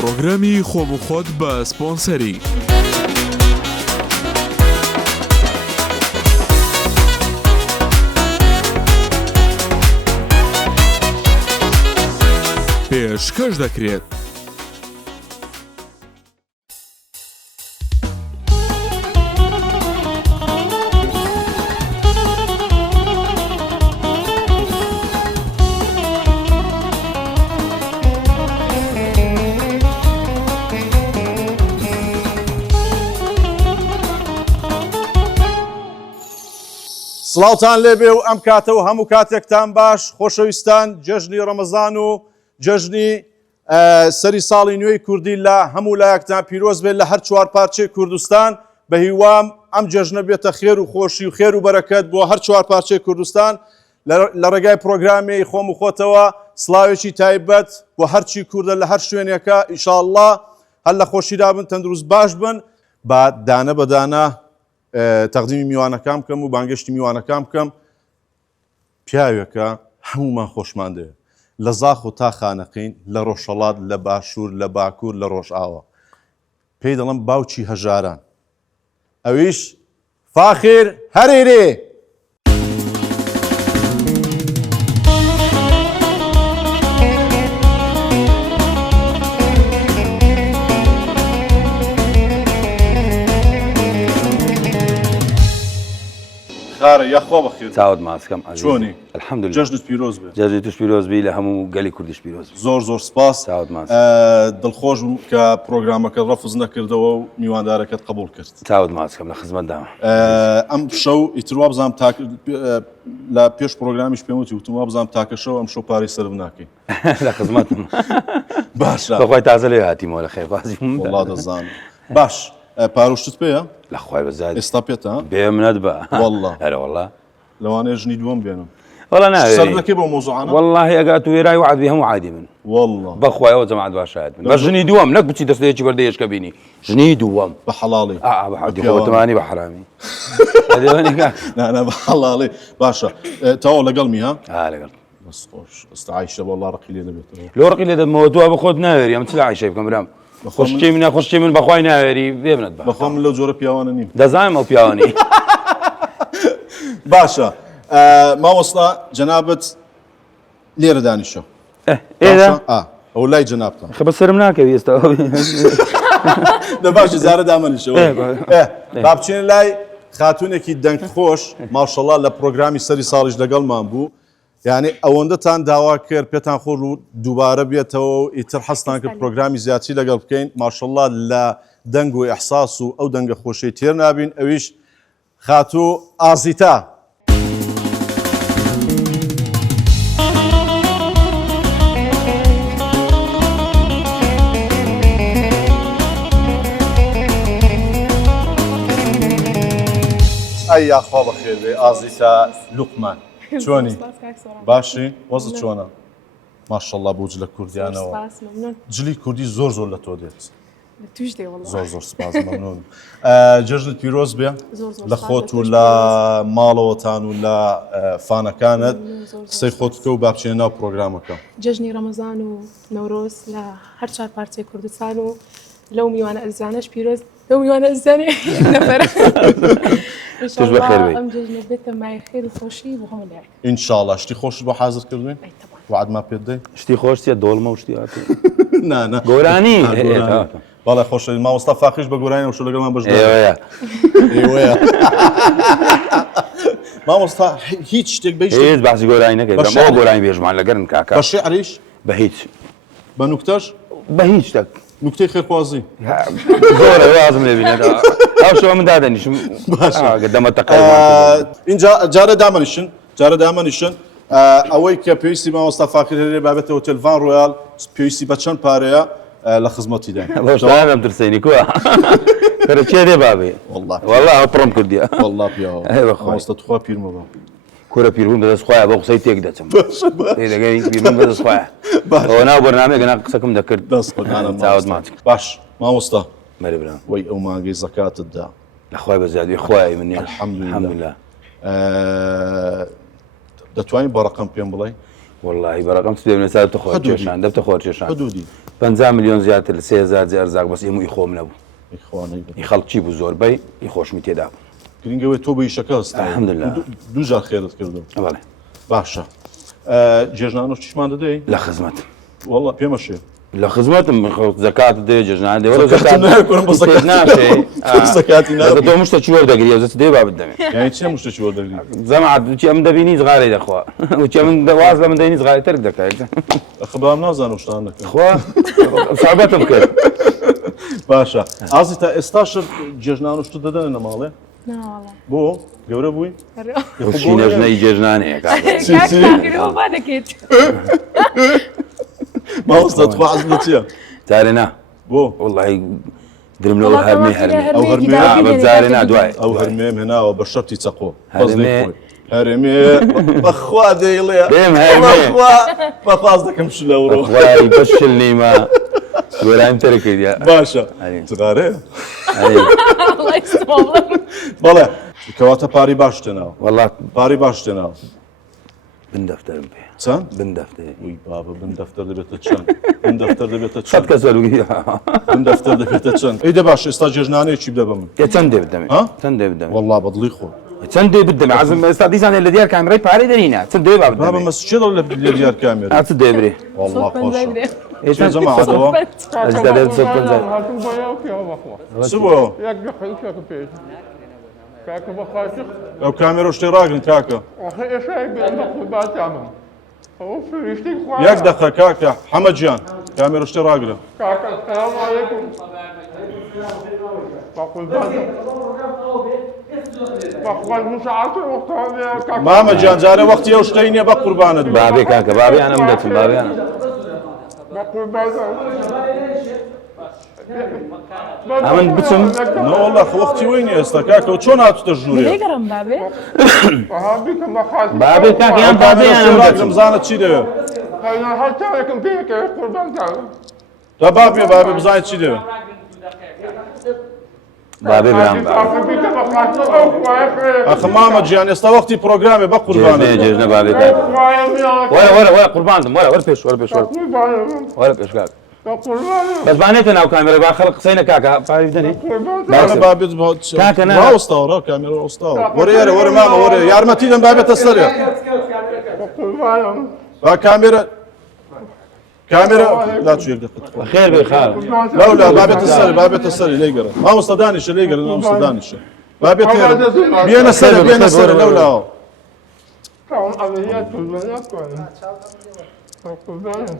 پرۆگرامی خۆم و خۆت بە سپۆنسەری پێشکەش دەکرێت. سڵاوتان لێبێ و ئەم کاتەوە هەموو کاتێکتان باش خۆشەویستان جەژنی ڕەمەزان و جەژنی سەری ساڵی نوێی کوردی لە هەموو لایەکتان پیرۆز بێت لە هەر چوار پارچەی کوردستان بە هیوام ئەم جەژنە بێتە خێر و خۆشی و خێر و بەرەکەت بۆ هەر چوار پارچەی کوردستان لە ڕێگای پرۆگرامی خۆم و خۆتەوە سڵاوێکی تایبەت بۆ هەرچی کووردە لە هەر شوێنێکە ئینشاءڵڵا هەر لە خۆشیدا بن تەندروست باش بن با دانە بەدانە تەقدیمی میوانەکان بکەم و بانگشتی میوانەکان بکەم. پیاوێکە هەمومان خۆشمان دەوێت لە زاخ و تا خانەقین لە ڕۆژهەڵات لە باشوور لە باکوور لە ڕۆژئاوە پێی دەڵم باوکی هەژاران ئەویش فاخر هەرێرێ. خارە یاخوا بەخێر چاوت ماسکەم چۆنی الحەمدولله جەژنت پیرۆز بێت جەژنی توش پیرۆز بی لە هەموو گەلی کوردیش پیرۆز زۆر سپاس چاوت ماس دڵخۆش بووم کە پرۆگرامەکە ڕەفز نەکردەوە و میواندارەکەت قبول کرد. چاوت ماسکەم لە خزمەتداوە ئەم شەو ئیتروا بزانم لە پێش پرۆگرامیش پێم وتی وتم وا بزانم تاکە شەو ئەم شەو پارەی سەرم ناکەین. لە خزمەتم باشە بەخوای تازە لێ هاتیمەوە لە خێربازی وڵا دەزانم. باش پاروشتت پێیە لەخوای بەزاد ئێستا پێتە بێ منەت بە والله هەرە وەڵا لەوانەیە ژنی دووەم بێنم وەڵا ناوێ سەردەکەی بۆ مۆزوعانە والله ئەگات و وێرای وعد بێ هەموو عادی من والله بەخوایەوە جەماعەت باشایەت من بە ژنی دووەم نەک بچی دەستەیەکی بەردەیەشکە بینی ژنی دووەم بە حەڵاڵی بە حەڵی خۆتمانی بە حرامی نانە بە حەڵاڵی باشە تەواو لەگەڵ میها لەگەڵ بەس خۆش ئەستعایشە والله ڕقی لێ دەبێتەوە لۆ ڕقی لێ دەمەوە دووە بە خۆت ناوێری ئەم چ لە عایشەی بکەم برام خۆشکی من خۆشکی من بەخوای ناوێری بێ بنێت بەخوا من لەو جۆرە پیاوانە نیم دەزانم ئەو پیاوانی باشە مامۆستا جەنابەت لێرە دانیشە ئێرە ئەو لای جەنابتان خە بە سرم ناکەوی ئێستا باشە زارە دامەنیشەوە با بچێن لای خاتونێکی دەنگ خۆش ماشەڵڵا لە پرۆگرامی سەری ساڵیش لەگەڵمان بوو یعنی ئەوەندەتان داوا کرد پێتان خۆش و دووبارە بێتەوە و ئیتر حەستان کرد پرۆگرامی زیاتی لەگەڵ بکەین ماشەڵڵا لە دەنگ و ئەحساس و ئەو دەنگە خۆشەی تێر نابین ئەویش خاتوو ئازیتا. ئەی یاخوا بەخێر بێ ئازیتا لوقمان چۆنی باشی وەزت چۆنە ماشەڵڵا بۆ جلە کوردیانەوە جلی کوردی زۆر زۆر لە تۆ دێت زۆر سپاس مەمنون. جەژنت پیرۆز بێ لە خۆت و لە ماڵەوەتان و لە فانەکانت قسەی خۆت بکە و با بچێنە ناو پرۆگرامەکە. جەژنی ڕەمەزان و نەورۆز لە هەر چوار پارچەی کوردستان و لەو میوانە ئەزانەش پیرۆز لەو میوانە ئەزانێ نەفەر ئەم جەژنە بێتە مای خێر و خۆشی بۆ هەموو لایەک ئینشاڵڵا شتی خۆش بۆ حازر کردوین وعدمان پێ بدەین شتی خۆشتیە دۆڵمە و شتی هاتی نانە گۆرانی بەڵێ خۆشەوی مامۆستا فاخیش بە گۆرانی وشە لەگەڵمان بەش مامۆستا هیچ شتێک بە هیچ باسی گۆرانی نەکەی بەمەوە گۆرانی بێژمان لەگەرن کاکە بە شێعریش بە هیچ بە نوکتەش بە هیچ شتێک نوکتەی خێرخوازی زۆرە وازم لێ بینێت ئەو شەوە من دادەنیشم دەمە تەقای اینجا جارە دامەنیشن ئەوەی کە پێویستی مامۆستا فاخر هەرێ بابێتەوە تێلڤان ڕۆیال پێویستی بە چەند پارەیە لە خزمەتیدا بەشدام ترسێنی کووە کەرە چێ دێ بابێ وەڵڵا ئەو پڕم کردیە وەڵڵا پیاوە مامۆستا توخوا پیرمە بە کورە پیربوون بەدەست خۆیان بە قسەی تێک دەچم دەگەی پیربوون بەدەست خۆیان ئەوە ناو بەرنامەیەک قسەکەم دەکرد چاوت ماچ باش مامۆستا بەرێ برام وەی ئەو مانگەی زەکاتتدا لەخوای بەزیادی خۆی منی الحەمدولله دەتوانین بە ڕقم پێم بڵێ والله برقم سبب من سالت تخور حدودي. تشان دبت تخور تشان حدودي 50 مليون زيادة ل 3000 زي ارزاق بس يمو يخوم نبو إخواني يخلط شي بزور بي يخوش ميتي داب گرنگەوەی تۆ بە ئیشەکە هەستاوی. الحمد لله. دوو جار خێرت کردم. بله باشە جێژنانۆ چیشمان دەدەی؟ لا خدمت وەڵڵا پێمەشێ. لا خدمت زكاة دي ججنا دي ولا زكاة ناكل بس زكاة ناشي زكاة ناكل. تو مش تشور دقري وزت دي باب الدم يعني چی مشتێکی وەردەگری؟ زعما وشي من دبيني صغار يا اخوا وشي من واصله من ديني صغار ترك دك خبرام نازانم شتان دەکەم. اخوا صعوبتهم كيف باشە ئازی تا ئێستاش جێژنان شت دەدەنە ماڵێ؟ ناوەڵە بۆ گەورە بووی؟ وشي نجني ججناني کاکرەوە دەکەیت ماوەستا تخواز لە چییە؟ تارينا بۆ والله درم له هرمي هرمي ئەو هەرمێ بزارنا دواي ئەو هەرمێم هێناوە بە شەرتی چەقۆ هەرمێ. هەرمێ بەخوا دەیڵێ دێم هەرمێ. بەخواز دەکەم ش لە ئەوڕۆ والله بشلني ما ولا انت ركض يا باشە علي. تغارەیە الله يستر بەڵێ کەواتە پاری باش تێناوە والله پاری باش تێناوە بن دفتر به چەند؟ بن دفتر وی بابە بن دەفتەر دەبێتە چەند بن دەفتەر دەبێتە صد چەند كسر بن دەفتەر دەبێتە چەند ئەیدە باش ئێستا جێژنانەیەکی بدە بە من يا تندي بدمي ها؟ تندي بدمي وەڵڵا بەدڵی خۆ تندي بدمي عزم استاذ انا اللي ديال كاميرا باري دنينا تندي باب بابە بدمي مەس چێ لە دیار کامێرە تندي بري وەڵڵا خۆشە ايش چێ جەماعەتەوە ازداد صوت بنزل چ بۆ یک دقیقه که پیش کاکە بە خاشق ئەو کامێرە شتێ ڕاگرن کاکە آخه ئێشای بێن بە خودباتیانم ئەو فریشتی خوا یەک دەقە کاکە حەمە گیان کامێرە شتێ ڕاگرە کاکە سلام علیکم بە خودباتم بە خوال مساعات وەختانێ کاکە مامە گیان جارە وەختی ئەو شتەی نییە بە قوربانت بێ. بابي كاكا بابي انا مدتم بابي انا بە خودباتم ئەمن بچم نەوەڵا وەختی وی نیە ئێستا کاکە و چۆن هاتوتە ژوورێ لێگەڕم بابێ ئەها بیکەم بە خاز بابي كاكا يا بابي انا ڕاگرم مدتم بزانە چی دەوێت هەیە هەرچاوێکم پێکە قوربانتان تا بابێ بابێ بزانێت چی دەوێت بابي برام ئەخە بیکە بە خاز ئەو خوایە ئەخ مامە گیان ئێستا وەختی پرۆگرامێ بە قوربانت جيجنا جيجنا بابي كاكا خوایە میاڵ ولا قربان ولا بيش ولا بيش ولا بيش كاكا بە قوربانم بس بانيتنا او كاميرا با خلق سينا كاكا بابي بدني بابە بابێت کاکە نا. ڕاوستاوە کامێرە ڕاوستاوە وەرە ئێرە وەرە مامە وەرە یارمەتیدەم بابێتە سەرێ قوربانم با کامێرە لا چوو یەک دەقەت خير بخير لا بابێتە سەر بابێتە سەری لێگەرە مامۆستا دانیشە لێگەرە مامۆستا دانیشە بابێت هێرە بێنە سەرە بێنە سەرە لەولاوە Tamam ameliyat kullanacak koydum. Kullanın.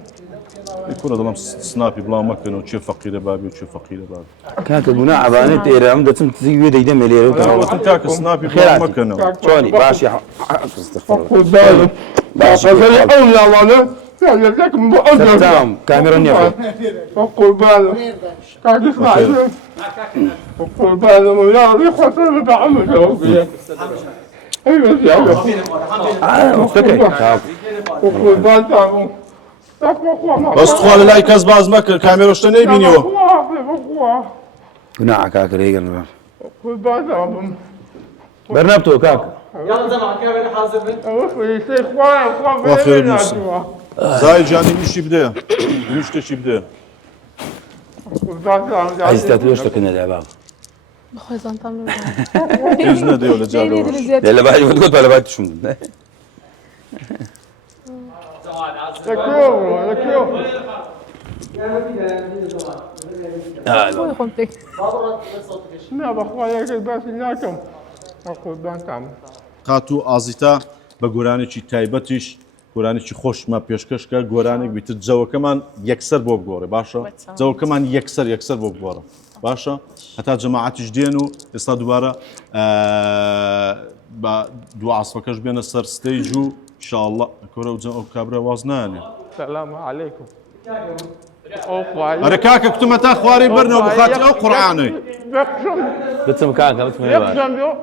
کوڕە دەڵام سناپی بڵاو مەکەنەوە چێ فەقیرە بابێ و چێ فەقیرە بابێ كاكا بنا عباني تيرا ام دتم تزي ويدا يدم لي وەتم کاکە سناپی بڵاو مەکەنەوە شوني باش يا استغفر الله Kullanın. باش Öyle Allah'ını. Gelecek mi bu ödül? تمام كاميرا نيفا Kullanın. Kardeşim. Kullanın. Ya ne kadar da amel yok ya. Evet ya. مستكي Kullan tamam. بەس تخوا لە لای کەس باز مەکە کامێرە شتە نەیبینیەوە قناع كاكا ريغن Kullan tamam. برنابتو كاكا خێر نووسە زای جانی میشی بدەیە شتێکی بدەیە عايز تاتلوش تكنا يا بابا بخۆی زانتان هیچ نەدەیەوە لە جارەوە لا بعد ما تقول ولا بعد شو خۆی خۆم تێک Ne bakmaya gelmesin yakım. Kullan tamam. قات و ئازیتا بە گۆرانێکی تایبەتیش گۆرانێکی خۆشمە پێشکەشکە گۆرانێک بیتر جەوەکەمان یەکسەر بۆ بگۆڕێ باشە جەوەکەمان یەکسەر بۆ بگۆڕە باشە هەتا جەماعەتیش دێن و ئێستا دووبارە بە دوو عاسفەکەش بێنە سەر ستەیج و ئینشاءڵڵا کۆرە ئەو کابرا واز نایانێ Selamun aleyküm. ئەرە کاکە کوتمە تا خوارەی بەرنەوە بخاتی ئەو قورعانەی Yakşım. بتسم كاكا بتسم Yakşım diyor.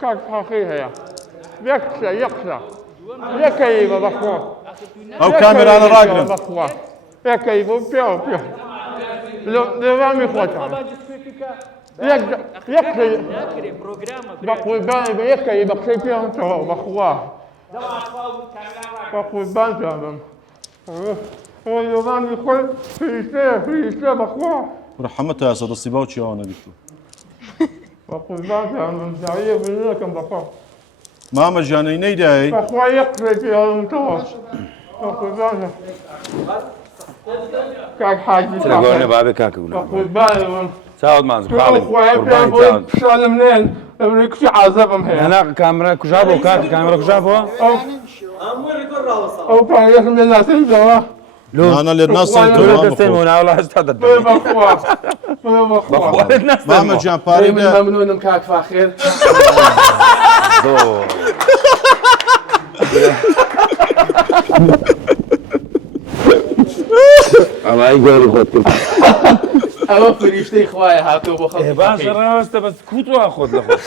Kalk fakir ya. Yakşa. Yakayı bakma. ئەو کامێرانە ڕاگرن bakma. Yakayı bu piyav. Devam et hocam. Yakayı. Bak bu ben yakayı bak şey piyav bakma. بقربان جامم يوماني خل فيسه بخوا رحمتها يا سيد الصبا وشي انا قلت له بقربان جامم دعيه بنيكم بخوا ماما جاني نيداي بخوا يقرب يا انتوا بقربان كاك حاجي تلقوني بابي كاكو بقربان ساعد ما اخويا قربان بقول ساعد شال منين ابنك شي عذابهم هي انا كاميرا كجابو كاميرا كجابو او كان يخدم الناس الجوا انا اللي الناس تقول تستلمونا والله استعدت بخوا بخوا الناس ماما جان باري ده ممنون كاك فاخر الله يقول خدك او فريشتي اخويا هاتوا بخلص باشا انا بس كنت اخذ لخوت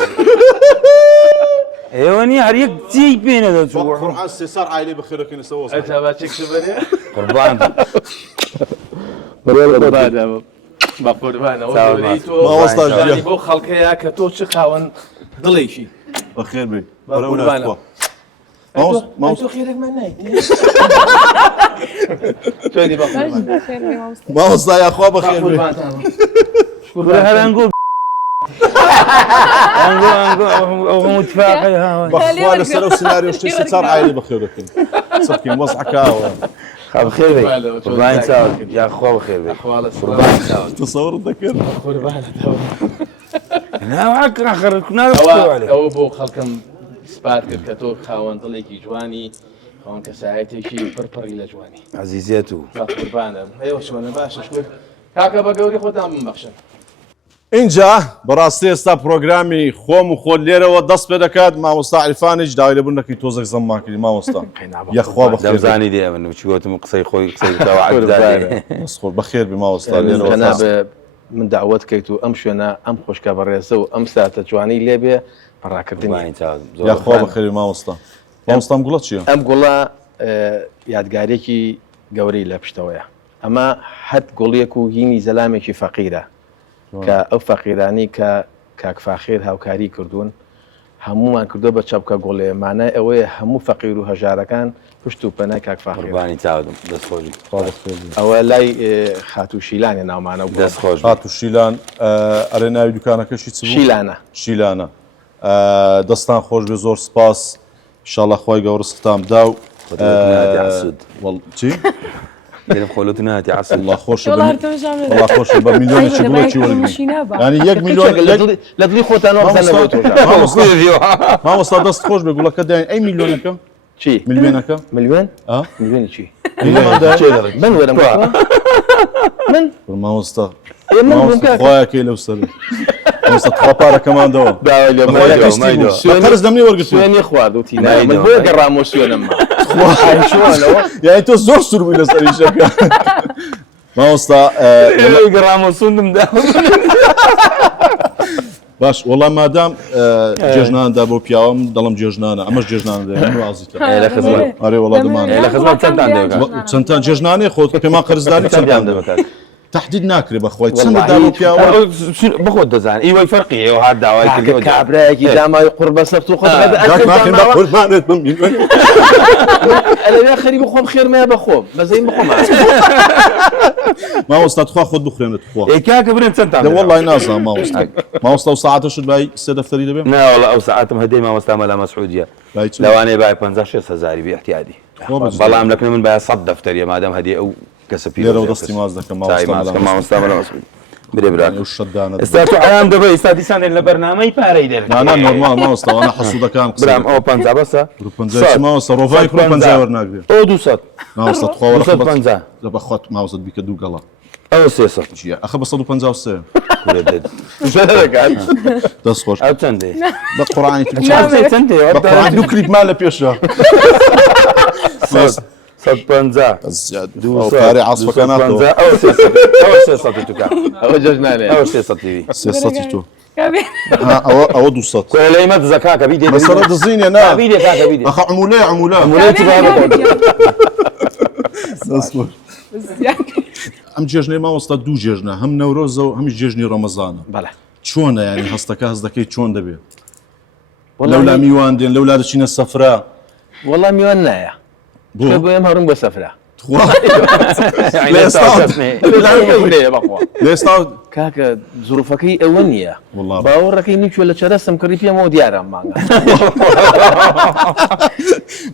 ايواني هريك تي بين هذا قرآن استيسار عائلي بخيرك نسوي انت ما تكسبني قربان قربان بقربان ما وصل يعني الجهة بو خلقي يا كتو شخاون ضليشي بخير بي قربان ما خيرك ما نايت شوي بقربان ما وصل يا اخوة بخير بي هذا نقول نقول متفاقي ها بخوة لسنة سيناريو استيسار عائلي بخيرك صدقي موضحك بخير بي قربان ساود يا اخوة بخير بي قربان ساود تصور الذكر قربان لا وعك اخر كنا او بو خلقم سبات كتو خاون ضليكي جواني خاون كساعتي شي بربري لجواني عزيزيتو قربان ايوه شو انا باشا شكون كاكا بقولي خدام من بخشن اینجا بەڕاستی ئێستا پرۆگرامی خۆم و خۆت لێرەوە دەست پێ دەکات مامۆستا عریفانیش داوای لەبوونەکەی تۆزێک زەممان کردی مامۆستا یەخوا بەخێر دەمزانی دێ من چی گوتم قسەی خۆی قسەی داوای بەخۆر بەخێر بی مامۆستا لێرەوە من دعوت كيتو ام شونا ام خوش كبريسه وام ساعه جواني ليبيا براكردني یاخوا بەخێری مامۆستا مامۆستام گوڵە چییە؟ ام گوڵە یادگارێکی گەورەی لە پشتەوەیە ئەمە حەت گوڵیەک و هینی زەلامێکی فەقیرە کە ئەو فەقیرانی کە کاک فاخێر هاوکاری کردوون هەمومان کردو بە چەپکە گوڵێ مانای ئەوەیە هەموو فەقیر و هەژارەکان پشت و پەنای کاک فاخێربانی چاودم دەستخۆشی ئەوە لای خاتوشیلانێ ناومانە دەستخۆش خاتوشیلان ئەرێ ناوی دوکانەکەشی چ شیلانە دەستان خۆش بێ زۆر سپاس ئینشاڵڵا خۆی گەورە ستام دا و چی؟ خۆلت ناتی عسل الله خۆش الله خۆش بە میلیۆنێکی بڵێکی وەرگین ینی 1 میلیۆن لە دڵی خۆتانەوە مامۆستا دەست خۆش بێ گوڵەکە دایین ئەی میلیۆنەکە چی میلیۆنەکە ملیۆن میلیۆنی چی من وەرم من مامۆستا خۆیەکەی لەو سەر مامۆستا تخواپارەکەماندەوە قەرز دەمنی وەرگرت سوێنی خواردوتی من بۆیە گەڕامۆ سوێنممە یعنی تۆ زۆر سوور بووی لەسەر ئیشەکە مامۆستا گەڕامۆ سوندم دا باش وەڵام مادام جێژناندا بۆ پیاوەم دەڵم جێژنانە ئەمەش جێژنانە وازیتە ئەرێ وەڵا دەمانێت لە خزمەت چەندان چەندان جێژنانێ خۆت پێمان قەرزداری چەندان دەبێت تحديد ناكري بخوي تسمى دابو بياو بخوت دزان ايوه فرقي وهذا داواي كل كابراكي داما قرب سبت وخذ غدا ما كان قربان انا يا اخي بخوم خير ما بخوم بزين بخوم ما وصلت خو خذ بخرين تخو اي كاك برنت سنت والله ناسا ما وصلوا ساعات شو باي سيد دفتري دبي لا والله او ساعات هدي ما وصلت مال مسعوديه لو انا باي 15000 باحتيادي والله املكنا من باي صد دفتري ما دام هدي او كسبي لو دستي مازدك ما وصلت بري برا والشدانه استاذ عام دبي استاذ سان البرنامج باريدر انا نورمال ما وصلت انا حسوده كان برام او 50 بس ما وصل رفاي كل 50 ورناقدر او دوسات ما وصلت خو 50 لا بخوت ما وصلت بك دو قلا او سيسه اخ بس 50 وسه شنو دس خوش او تندي بالقران تندي بالقران دو كريت مال بيشا صد بنزا او كاري عصفه كانت او سيسه تكا او ججناني او سيسه تي سيسه تو او دوسات كل لي مد زكاك بيدي بس رد الزين انا بيدي كاك بيدي اخ عموله ام جێژنەی مامۆستا دوو جێژنە هەم نەورۆزە و هەمیش جێژنی ڕەمەزانە بەڵێ چۆنە ینی هەستەکە هەز دەکەی چۆن دەبێت لەولا میوان دێن لەولا دەچینە سەفرا وەڵام میوان نایە بۆ ئێم هەڕم بە سەفرە لێستا کاکە زروفەکەی ئەوە نییە باوەڕەکەی نیچوە لە چەرەسم کڕی پێمەوە دیارم ماگە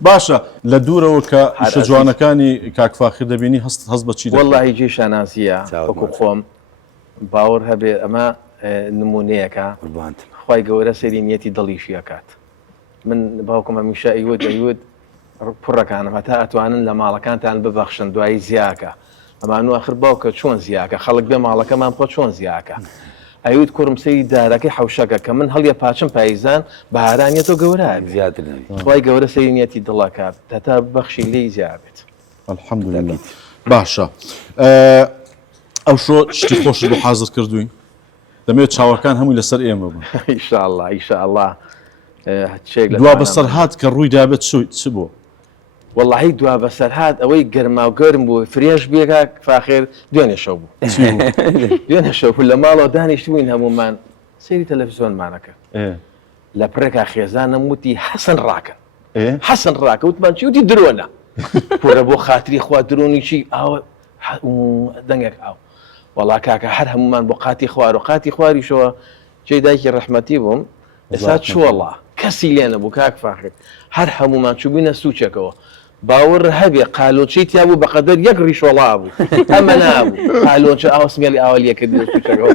باشە لە دوورەوە کە شە جوانەکانی کاکفاخر دەبینی هەست بەچی وەڵڵاهی جێ شانازیە وەکو خۆم باوەڕ هەبێ ئەمە نمونەیەکە خی گەورە سەری نیەتی دڵیشی ئەکات من باوکم هەمیشە ئەیوت پڕەکانم هەتا ئەتوانن لە ماڵەکانتان ببەخشن دوایی زیاکە ئەمان و آخر باوکە چۆن زیاکە خەڵک بێ ماڵەکەمان بخۆ چۆن زیاکە ئەیوت کوڕم سەری دارەکەی حوشەکە کە من هەڵیە پاچم پاییزان بەهارانیێتەوە گەورە زیاتر خی گەورە سەری نیەتی دڵەکات هەتا بەخشی لێی زیابێت الحەمدولله باشە ئەو شۆ شتی خۆش بۆ حازر کردوین دەمەوێت چاوەکان هەمووی لەسەر ئێمە بوون ئیشاءالله ئیشاءالله دوا بەسەر هات کە ڕووی دابێت چ بۆ واللهی دوا بەسەر هات ئەوەی گەرما و گەرم بوو فرێش بێکا فاخر دوێنێ شەو بوو دوێنێ شەو لە ماڵەوە دانیشتبووین هەمومان سەیری تەلەڤیزۆنمانەکە لە پرێکا خێزانم وتی حەسەن ڕاکە حەسەن ڕاکە وتمان چی وتی درۆنە پۆرە بۆ خاتری خوا درۆنیی ئاوە دەنگێک ئاو وەڵا کاکە هەر هەمومان بۆ قاتی خوار و قاتی خواریشەوە جێ دایکی ڕەحمەتی بووم ئێستا چوەڵا کەسی لێنە بوو کاک فاخر هەر هەمومان چوبووینە سوچێکەوە باوەڕ هەبێ قالۆچەی تیا بوو بەقەدەر یەک ڕیشۆڵا بوو ئەمە نابوو قالۆچە ئاوسمێلی ئاوەلیەکردی سوچەکەەوە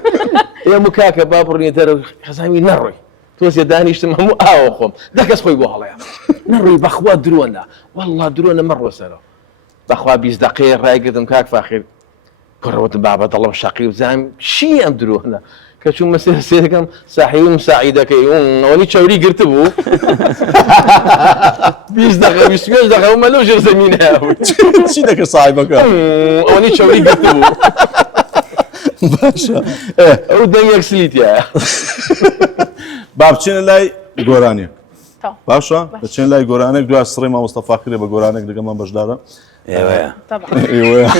ئێمە کاکە با بڕنیە دەرە خەزاوی نەڕۆی تۆزیە دانیشتم هەموو ئاوە خۆم دەکەس خۆی بۆ هەڵەیە نەڕۆی بەخوا درۆنە وەڵڵا درۆنە مەڕۆ سەرەوە بەخوا 20 دقەیە ڕایگرتم کاک فاخر کوڕەوەت بابە دەڵم شەقی و بزانم چی ئەم درۆنە کە چوون مەسێ سێدەکەم ساحیب مساعیدەکەی ئەوەی چاوری گرت بوو 20 دقە 25 دقە ومە لەو ژێر زەمینە چی دەکە ساحیبەکە ئەوەی چاوری گرت بوو باشە ئەو دەنگێک سلیتیایە با بچێنە لای گۆرانێک باشە بچێن لای گۆرانێک دوای سڕێ مامۆستا فاخرێ بە گۆرانێک دەگەمان بەشدارە ئێوەیە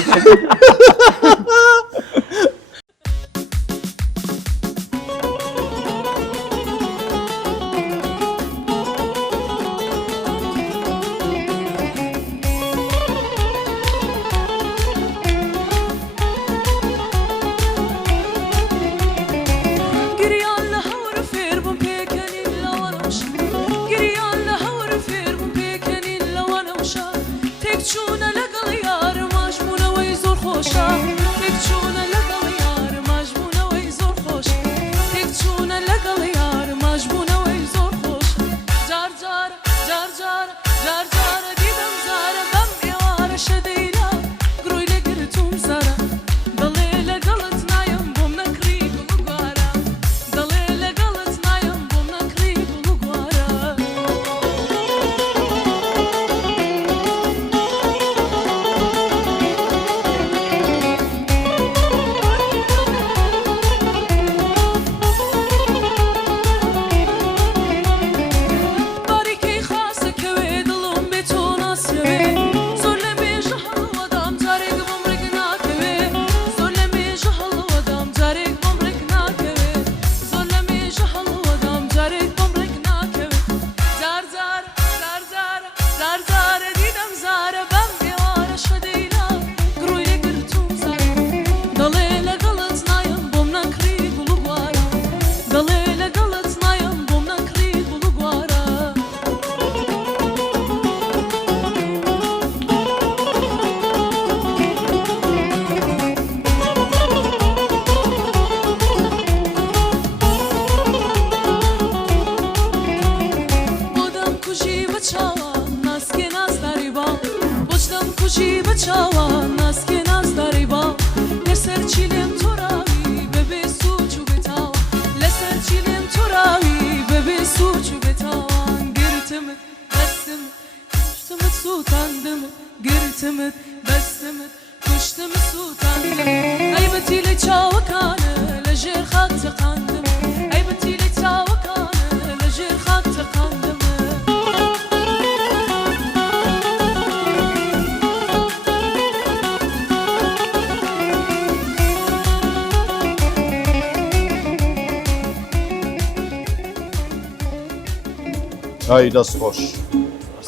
ئای دەست خۆش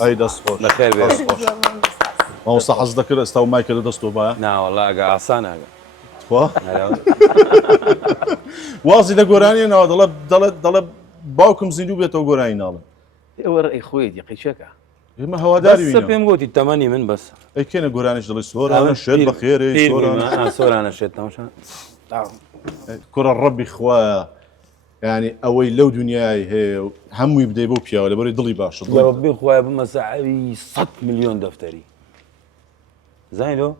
ئەی دەستخۆش بەخێر بێ مامۆستا حەز دەکرد ئێستا و مایکە لە دەست و باە ناوەڵا ئەگە ئاسان ئەگە وازی لە گۆرانیەوە دەڵێ باوکم زیندوو بێتەوە گۆرانی ناڵم ئێوە ڕێی خۆی دیقیچەکە ئێمە هەواداری بەسە پێم گوتی تەمەنی من بەس ئەی کێنە گۆرانیش دەڵێ سۆرانە شێت بەخێرێ سۆرانە شێت تەماشا کوڕە ڕەبی خوایە ینی ئەوەی لەو دنیای هەیە و هەمووی بدەی بۆ پیاوە لەبەرەوەی دڵی باشە ڕبی خوای بمەسەعوی 100 ملیۆن دەفتەری زانیۆ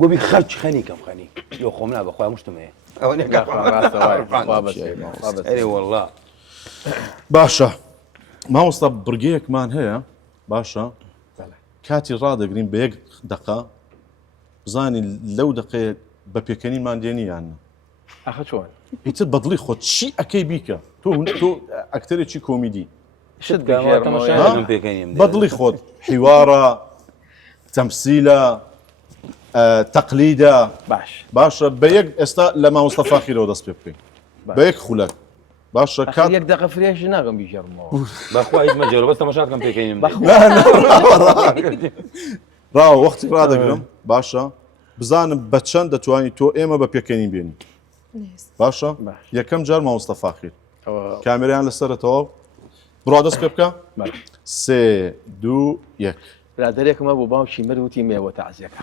گۆبی خەرچ خەنی کەم خەنی یۆ خۆمنا بەخوای مشتم هەیە ئەرێ وەڵڵا باشە مامۆستا بڕگەیەکمان هەیە باشە کاتی ڕادەگرین بە 1 دقە بزانی لەو دقەیە بە پێکەنیمان دێنییانە ئەخە چۆن ئیتر بەدڵی خۆت چی ئەەکەی بیکە تۆ ئەکتەرێکی کۆمیدی بەدڵی خۆت حیوارە تەمسیلە تەقلیدە باشە بە 1 ئێستا لە مامۆستا فاخیرەوە دەست پێ بکەین بە 1 خولەک باشە کات 1 دقە فرێش ناگەم بیژەڕمەوە بەخوای مەجێڕ بەس تەماشاتکەم پێکەینم ڕاوە وەختی ڕدەگرم باشە بزانم بە چەند دەتوانانی تۆ ئێمە بە پێکەنی بێنی باشە یەکەم جار مامۆستا فاخیر کامێرایان لەسەرەوە بڕوا دەست پێ بکە 3 2 1 برادێکمە بۆ باوکی مەروتی مێوە تەعزیەکە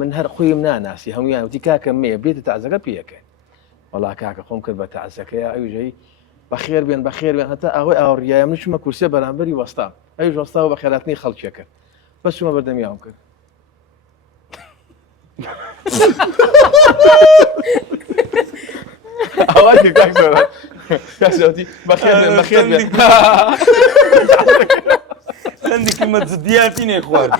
من هەر خۆیم ناناسی هەمویان وتی کاکە مێ بێتە تەعزەکە پێەکەن وەڵا کاکە خۆم کرد بە تەعزەکەیە ئەوژەی بەخێر بێن بەخێر بێن هەتا ئەوەی ئاوڕایە من چمە کورسێ بەرامبەری وەستا ئەویش وەستاوە بە خێراتنی خەڵکیە کرد بەس چمە بەردەمیاوم کرد ئەوەی کاکسەوتی بەخێر بێن بەخێر بێن هەندێکی مەجددیاتی نێخوارد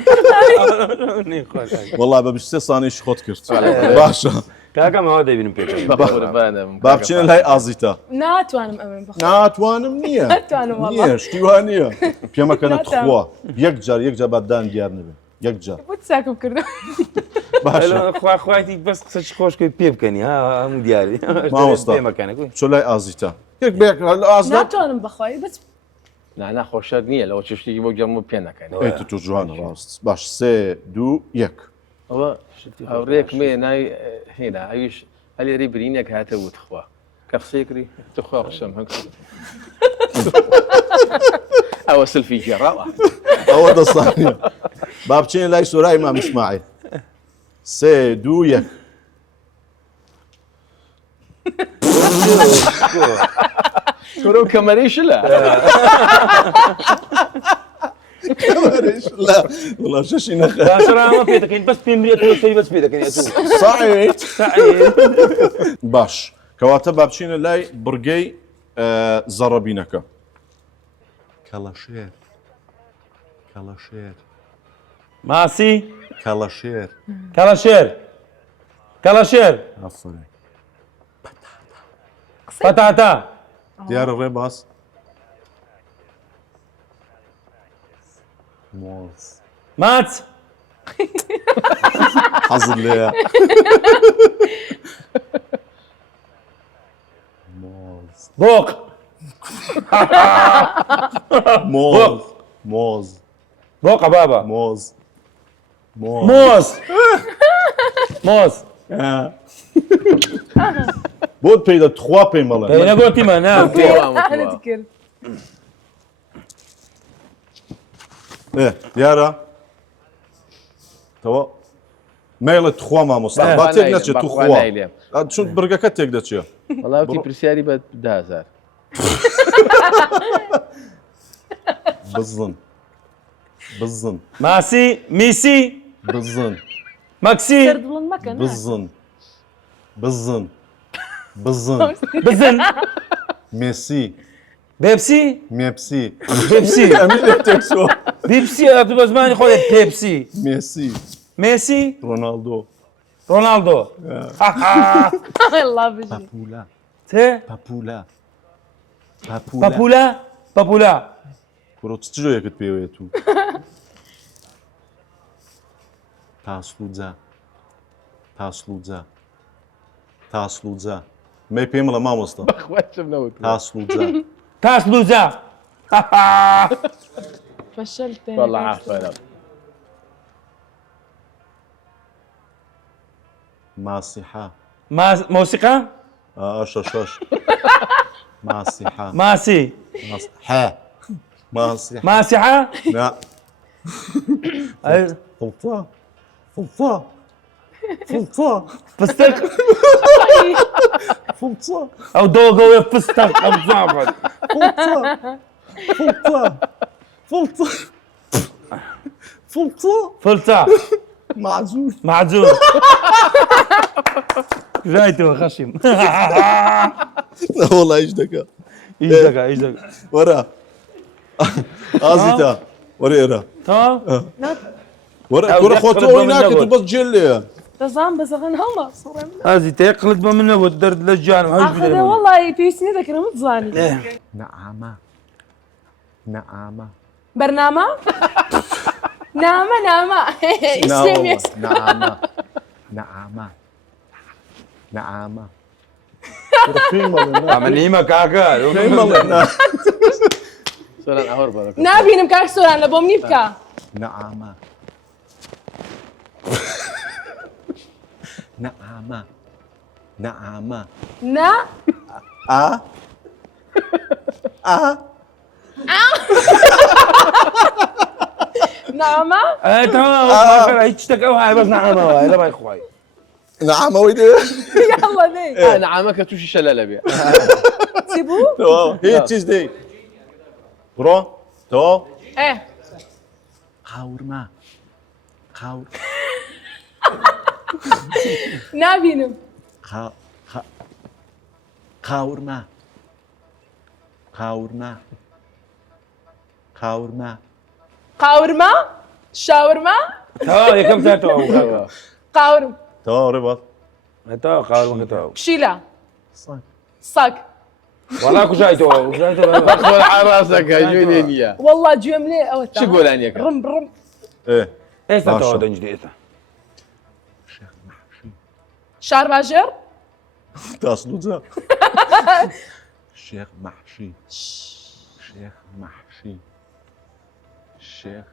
وەڵا بە 23 سانەیش خۆت کرد باشە کاکەم ئەوە دەبینم پێکەین با بچێنە لای ئازیتا ناتوانم ئەمن بخ ناتوانم نییە نییە شتیوان نییە پێمەکەنە خوا یەک جار بەدان دیار نبێ یەک جار بۆ چاکم کردم خواخواتی بەس قسەی خۆشکەی پێ بکەنی هەموو دیاری مامۆستا چۆ لای ئازیتا ناتوانم بەخوای بەس ناخۆشە نییە لەوە چ شتێکی بۆ گەرم و پێ نەکەن تو جوانە ڕاست باش 3 2 1 ئەوە هەورێک مێ نای هێنا ئەویش هەلێری برینێک هاتە وتخوا کە قسەیەکری تخوا قسەم هەک ئەوە سلفی گێڕاوە ئەوە دەسانە با بچێنە لای سۆرای مام ئیسماعیل 3 2 1 وەرە و کەمەرەی شلە وڵا شەشی نەخە باشەڕامە پێ دەکەین بەس پێم برێتەوە سەری بەس پێ دەکەین ساعید باش کەواتە با بچینە لای بڕگەی زەڕەبینەکە کەڵەشێر کەڵەشێر ماسی کەڵەشێر کەڵەشێر کەڵەشێر ئەفرێ پەتاتە دیارە ڕێ باس مۆز ماچ حەزت لێیە مۆز بۆق مۆز مۆز بۆقە بابە مۆز مۆز مۆز بۆت پێیدە تخوا پێی مەڵێ پێی نەگوتیمە نا ئەنت کرد دیارە تەوە مەیڵە تخوا مامۆستا با تێک نەچێت تو خوا چون بڕگەکە تێک دەچێت وەڵاوتی پرسیاری بە 10,000 بزن بزن ماسی میسی بزن مەکسی دڵن مەکەن بزن بزن بزن بزن مێسی بێپسی مێپسی بێپسی تێکسۆ بیپسی تو بە زمانی خۆیت پێپسی مێسی مێسی ڕۆناڵدۆ ڕۆناڵدۆ الله بژی پاپولا تێ پاپولا پەپولا پەپولا کوڕۆ چ جۆیەکت پێوێت و تاسلوجا تاسلوجا تاسلوجا مەی پێم لە مامۆستا بەخوای چم نەوت تاسلوجا تاسلوجا فشلت والله عارفه. ماسحة موسيقى شش ماسحة ماسي ماسحة ماسحة ماسحة لا فلطة فلطة فلطة فستق فلطة او دوغو فستق او زعفر فلطة فلطة فلطة فلطة فلتة معزول معزول جايته خشم لا والله ايش دكا ايش دقا ورا ازيتا ورا تمام ورا كرة خوتو هناك تبص جلي تزام بس أنا هلا صورة هذه تقلد منه والدرد لجان أخذ والله في سنة ذكر متزاني نعمة نعمة برنامج نعمة إسلام يس نعمة نعمة نعمة عملي ما كاكا سؤال أهور بركة. نابي نمكاك سوران لبوم نبكا نعمة نعمة نعمة نا نعمة ايه تمام هيك تشتكوا هاي بس نعمة هاي لا ما اخوي نعمة ويدي يلا ذي أنا عامك توشي شلالة بيا. سيبوه هي تشيز دي برو تو إيه خاورما خاور نابي نم خاورما خاورما خاورما قاورما شاورما ها يا كم تاتو قاورم تو ربط تو قال ما تو شيلا صك صك والله كو جايتو أخوة على راسك هجوني يا. والله جملة أو شو يقول عنك؟ رم رم ايه ايش ما تو شاء. دنجدي ايش شار باجر تصلو شيخ محشي شيخ محشي شيخ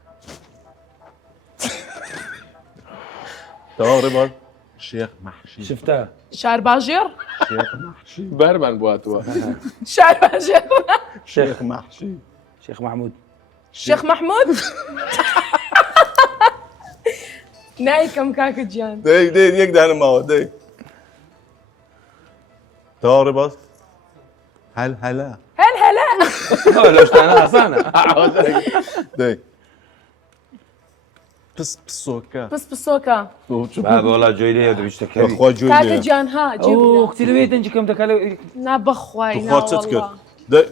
تو ربط شيخ محشي شفتها شار باجر شيخ محشي بهرمان بواتوا. شار باجر شيخ محشي شيخ محمود شيخ محمود ناي كم كاك جيان ديك يقدر ما هو ديك تو ربط هلا هل هلا لو اشتغلنا صانا ديك بس بسوكا بس بسوكا هذا والله جويلي ودي بيشتكي اخوة كاك جوليا جيان ها اوه جيب كتير بيت انت كم تكلم نبخواي نا تخوات تذكر والله ديك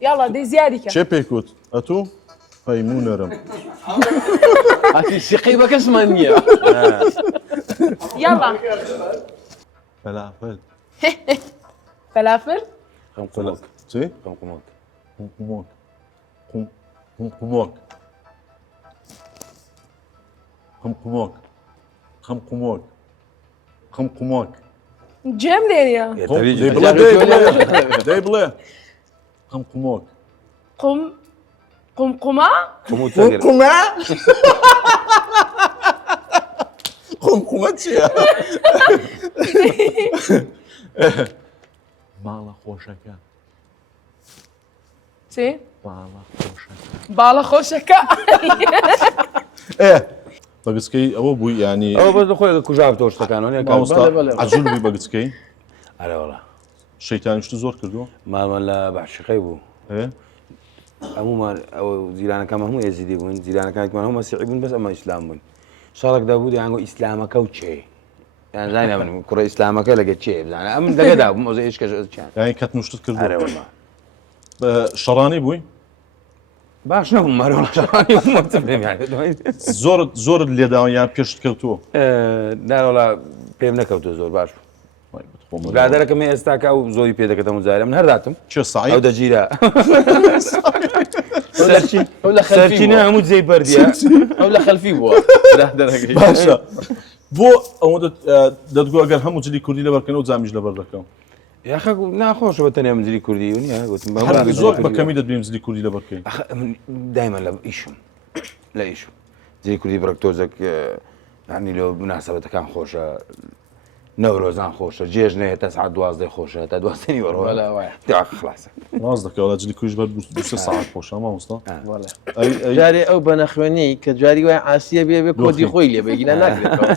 يلا دي زيادة چه پیکوت اتو فيمونرم هاتي شقيبة كسمانية. يلا فلافل فلافل قمقموك سي قمقموك قمقموك قمقموك قمقموك قمقموك قمقموك جملة يا يا دي تبي بلا دي بلا قمقموك قمقمة قموت فقر قمقمة قمقمة چیه مالا خوشکه سي مالا خوشکه بالا خوشكا ايه بقسكي او بوي يعني او بس خويا كوجاب توش كانوا ما يا مستوى عجول بي بقسكي على والله الشيطان شتو زور كردو ما لا بعش خيبو ايه عموما او زيلانا كما هم يزيدي بون زيلانا كانت هم مسيحيين بس اما اسلام بون شارك داوود يعني اسلامك وشي يعني زين من كره اسلامك لقيت شيء يعني امن دغدا مو زي ايش كان يعني كانت نشتت على كردو والله شراني بوي باش نقول ما والله شراني ما تفهم يعني زور اللي داون يعني بيشت كرتو لا والله بيم نكوتو زور باش بعد ذلك ما استاك او زوري بيدك تم زاير من هرداتم شو او صعيب دجيلا ولا سرشينا خلفي هموت زي برديا ولا خلفي بوا. باشا بو او دتقول قال همو جدي كردي لبركن او زامج لبركن يا اخي نا خوش بتني منزلي كردي وني قلت هل زور بكميدة بيمزلي كردي لبركن دائما لا ايشهم لە ئیش جێی کوردی بڕکتۆزێک ینی لەو مناسبەتەکان خۆشە نەورۆزان خۆشە جێژنێ تا سعات 12 خۆشە تا 12 وەڕۆ خلاصە ناز دەکەوە جلی کوش بە 2 ساعت خۆشە مامۆستا جارێ ئەو بە نەخوێنی کە جاری وای ئاسیە بێ کۆدی خۆی لێ بێگیلا ناکرێتەوە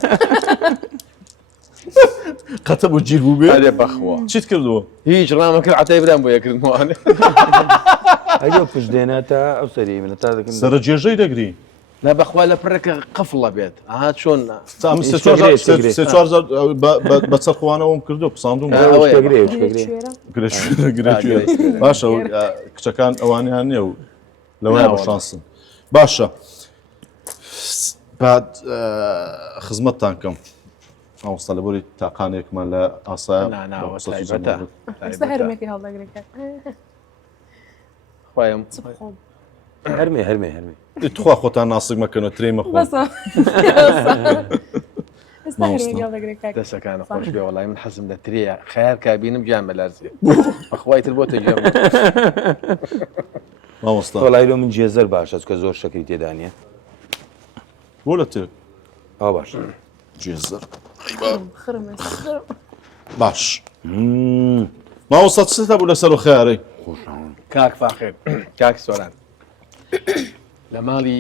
قەتە بۆ گیر بوو بێ هەرێ بەخوا چیت کردووە هیچ ڕامەکرد عتای برام بۆ یەکردنەوەوانێ ئەگە پشت دێنێتە ئەو سەری منە تا دەکەن سەرە جێژەی دەگری لا بەخوا لە پڕێکە قفڵە بێت ئاها چۆن بە چەرخوانەوەم کردو پساندوم باشە کچەکان ئەوانیان نییە و لەوەی شانسن باشە بعد خزمەتتان کەم ئەوستا لە بۆری تاقانێکمان لە ئاسایە هەرمێکی هەڵدەگرێت خۆیم هەرمێ تخوا خۆتان ناسک مەکەنەوە ترێمە خۆ دەسەکانە خۆش بێ وەڵای من حەزم لە ترەیە خەیار کابینم گیان بەلارزێ بەخوای تر بۆتە گێڕ مامۆستا وەڵای لۆ من جێزەر باشە کە زۆر شەکری تێدا نیە بۆ لە تێک ئەو باش جێزەر باش مامۆستا چتە بوو لەسەر و خەیارەی کاک فاخر کاک سۆران لە ماڵی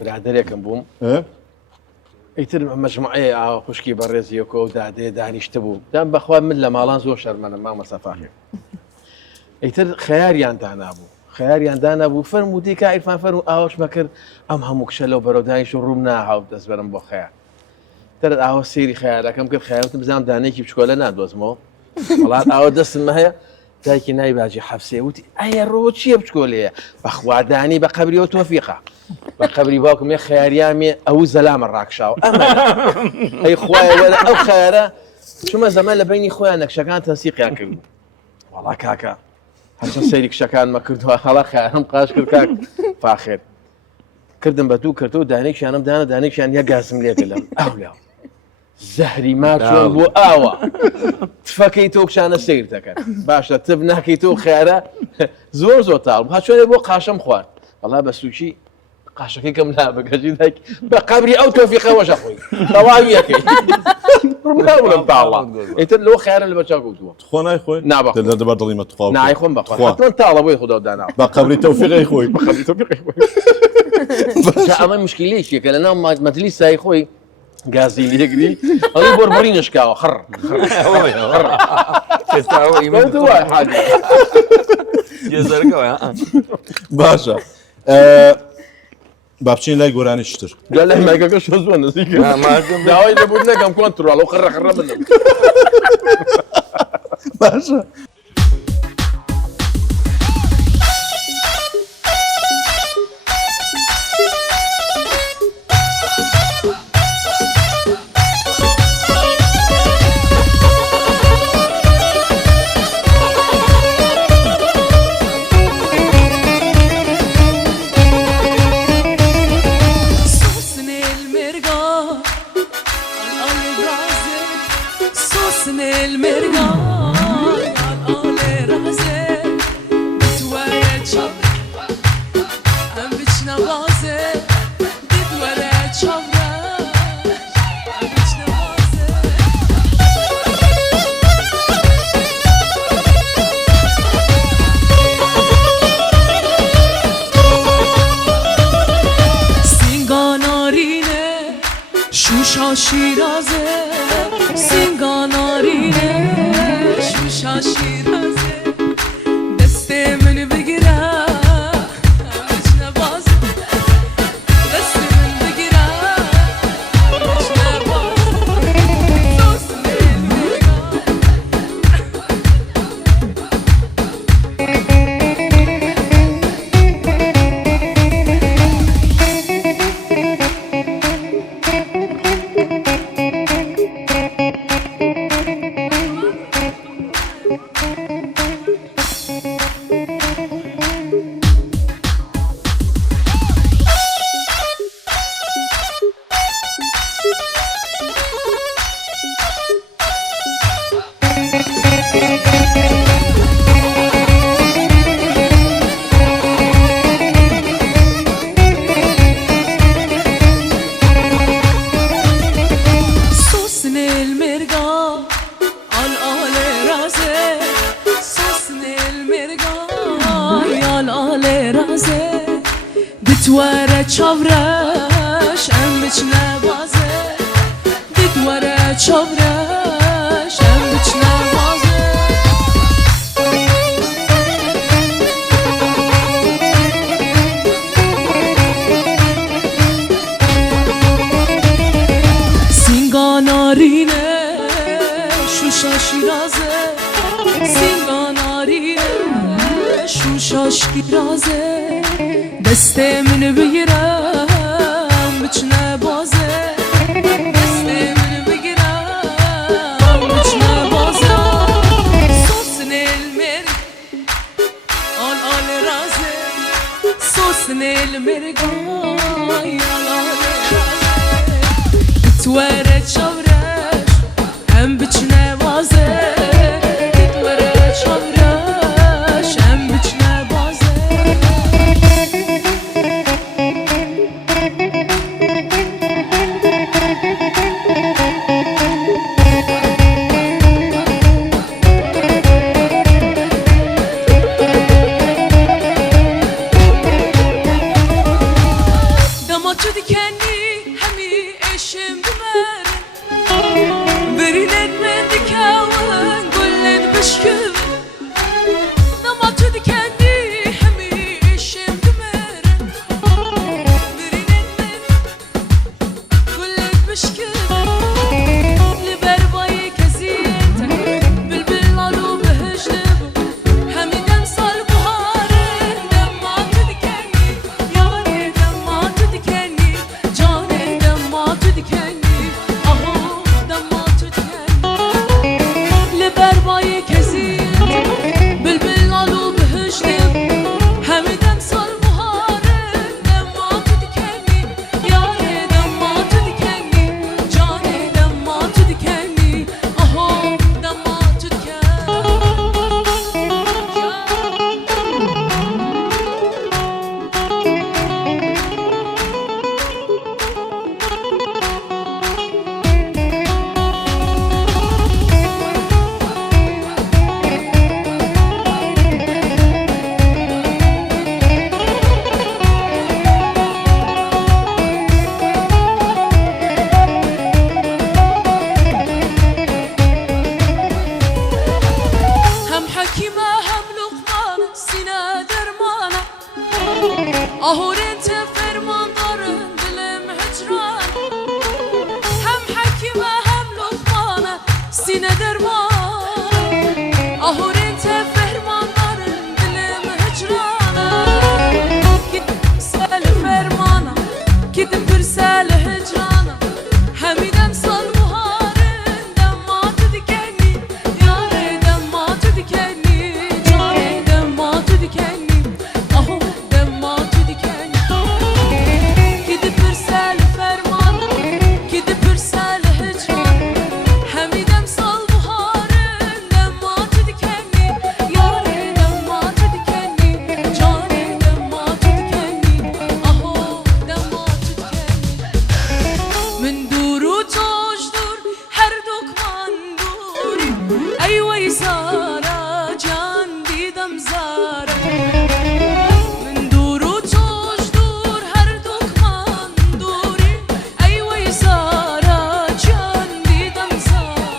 برادێکم بووم ئیتر مەجموعەیە ئاوا خوشکی بەڕێزیەکە و دادێ دانیشتە بوو دام بەخوا من لە ماڵان زۆر شەرمەنم مامۆستا فاخر ئیتر خەیاریان دانابوو خەیاریان دانابوو فەرموودی کا عیرفان فەرموو ئاوەش مەکرد ئەم هەموو کشە لەو بەرەودانیش و ڕووم ناهاو دەست بەرم بۆ خەیار ترت ئاوە سێری خەیارەکەم کرد خەیاوتم بزانم دانەیەکی بچکۆلە نادۆزمەوە وڵات ئاوە دەستم هەیە دایکی نای باجی حەفسێ وتی ئەیە ڕۆ چییە بچکۆلەیە بەخوادانی بە قەبریەوە تۆفیقە بە قەبری باوکم یە خەیاریامێ ئەو زەلامە ڕاکشاوە ئەمە ئەی خوایە وەرە ئەو خەیارە چوومە زەمان لە بینی خۆیان نەکشەکان تەنسیقیان کردبوو وەڵا کاکە هەرچەند سەیری کشەکانمە کردووە هەڵا خەیارم قاش کرد کاک فاخر کردم بە دوو کردو و دانێکیانم دانە دانێکیان یە گازم لێگەلم ئەولا زەهری ماچۆن بۆ ئاوە تفەکەی تۆ کشانە سیر دەکەن باشە تب ناکەی تۆ خێرە زۆر تاڵ ها چۆنێ بۆ قاشم خوارد وەڵا بە سوچی قاشەکەی کەم لا بەگەژی دایک بە قەبری ئەو تۆفیقەوەشە خۆی تەواوی یەکەی ڕووناوڵم تاڵە ئیتر لەوە خێرە لە بەچاو گوتووە خۆ نایخۆی نابەخۆ دەبەر دڵیمە تخوا نایخۆم بەخوا حتمەن تاڵە بۆی خوددا دانا بە قەبری تەوفیقی خۆی ئەمە مشکلەیەکیە کە لەناو مەجلیسای خۆی گازی لێگری ئەڵی بۆربڕی نشکاوە خڕ باشە با بچین لای گۆرانی شتر گەل لای مایکەکە شۆ زۆر نزیکە داوای لەبوون نەکەم کۆنتڕۆڵ و خڕە بنم باشە شیرازه سینگانارینه شوشا شیرازه دست من بگیره همش نبازه دست من بگیره همش نبازه دوست دتواره چاورش ام بچنه بازه دتواره چاورش ام بچنه بازه سینگانارینه شوشا شیرازه سینگانارینه شوشا شیرازه دست من بگیرم بچنه بازه دست من بگیرم بچنه بازه سوسن المر آل آل رازه سوسن المرگای آل آل رازه دتواره چاورش هم بچنه بازه دتواره چاورش هم بچنه بازه دماتو dikenli hemi eşim dümer Verilen men dikavun gullen bışkıv Damato dikenli hemi eşim dümer Verilen men gullen bışkıv Liber bayı keziyete Bülbül alu behecdebu Hemiden sal buharı Damato dikenli Yâre damato dikenli Cane damato dikenli Aho damato dikenli Liber bayı keziyete Bülbül alu behecdebu Hemiden sal buharı Damato dikenli Yâre damato dikenli Cane damato dikenli Aho damato هم حكيمة هم لقمانة سينا درمانة أهور انت فرمان دارن دلم هجران هم حكيمة هم لقمانة سينا درمانة أهور انت فرمان دارن دلم هجران كدم برسال فرمانة كدم برسال هجرانة هميدم صال بهارن دماتو dikenli Yâre damato dikenli Cane damato dikenli Aho damato dikenli Gidip ürsel ferman Gidip ürsel hicran Hamidem sal buharın Damato dikenli Yâre damato dikenli Cane damato dikenli Aho damato dikenli من دور و توش دور هر دکمان دوری ای وی زارا جان دیدم زارا من دور و توش دور هر دکمان دوری ای وی زارا جان دیدم زارا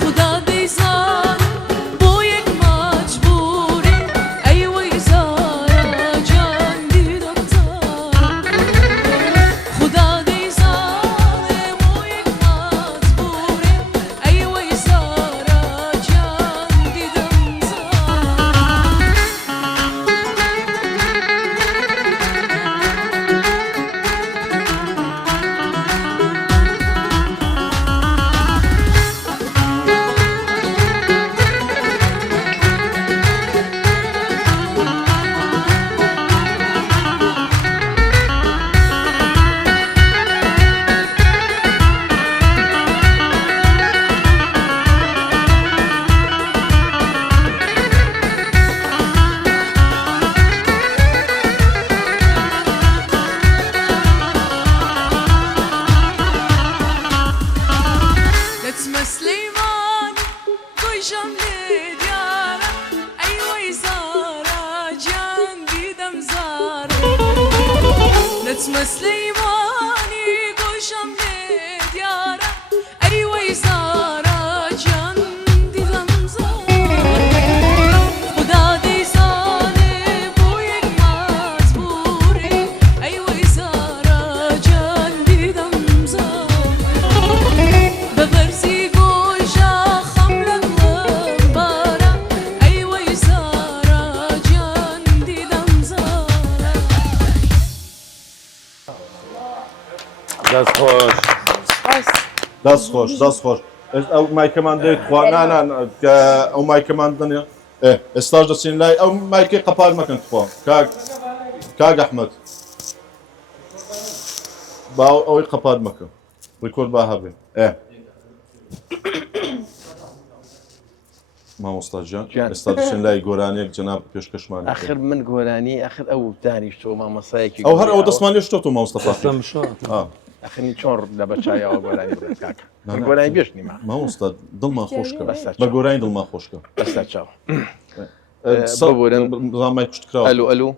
خدا دیزار بو یک مجبوری ای وی زارا جان دیدم زارا خدا دیزاره بو یک مجبوری ای وی زارا جان دیدم اسمه سليمان قيشم لديارة أيوة يزارة جان ديدم زارة اسمه سليماني قوشم لديارة أيوة يسارة جندي زمزم ودادي صالب ويقماز بوري أيوة يسارة جندي زمزم ببرسي قوشة خملة مبارة أيوة يسارة جندي زمزم دەست خۆش دەست خۆش ئەو مایکەمان دەیت خوا نانان کە ئەو مایکەمان دنیا ئێستاش دەچین لای ئەو مایکەی قەپال مەکەن خوا کاک ئەحمەد با ئەوەی قەپال مەکە ڕیکۆرد با هەبێ مامۆستا گیان ئێستا دەچین لای گۆرانێک جەناب پێشکەشمان آخر من گۆرانی آخر ئەو دانیشتۆ مامۆستایەکی ئەو هەر ئەو دەستمان لێ شتۆ مامۆستافا ئەخنی چۆن لە بەچایەوە گۆرانی بڵێت کاکە گۆرانی بێشتنیمە مامۆستا دڵمان خۆشکە بە گۆرانی دڵمان خۆشکە بەستا چاو زانمای پشتکراوە ئەلو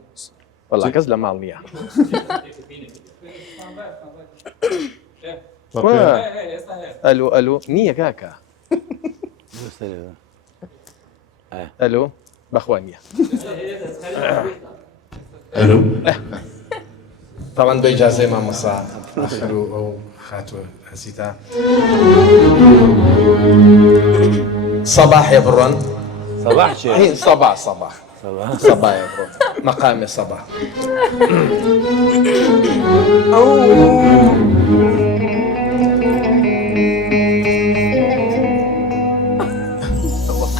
وەڵا کەس لە ماڵ نییە ئەلو نییە کاکە ئەلو بەخوا نییە طبعا بإجازة ما مصا آخر أو خاتو هسيتا صباح يا برون صباح شيء هي صباح يا برون مقامي صباح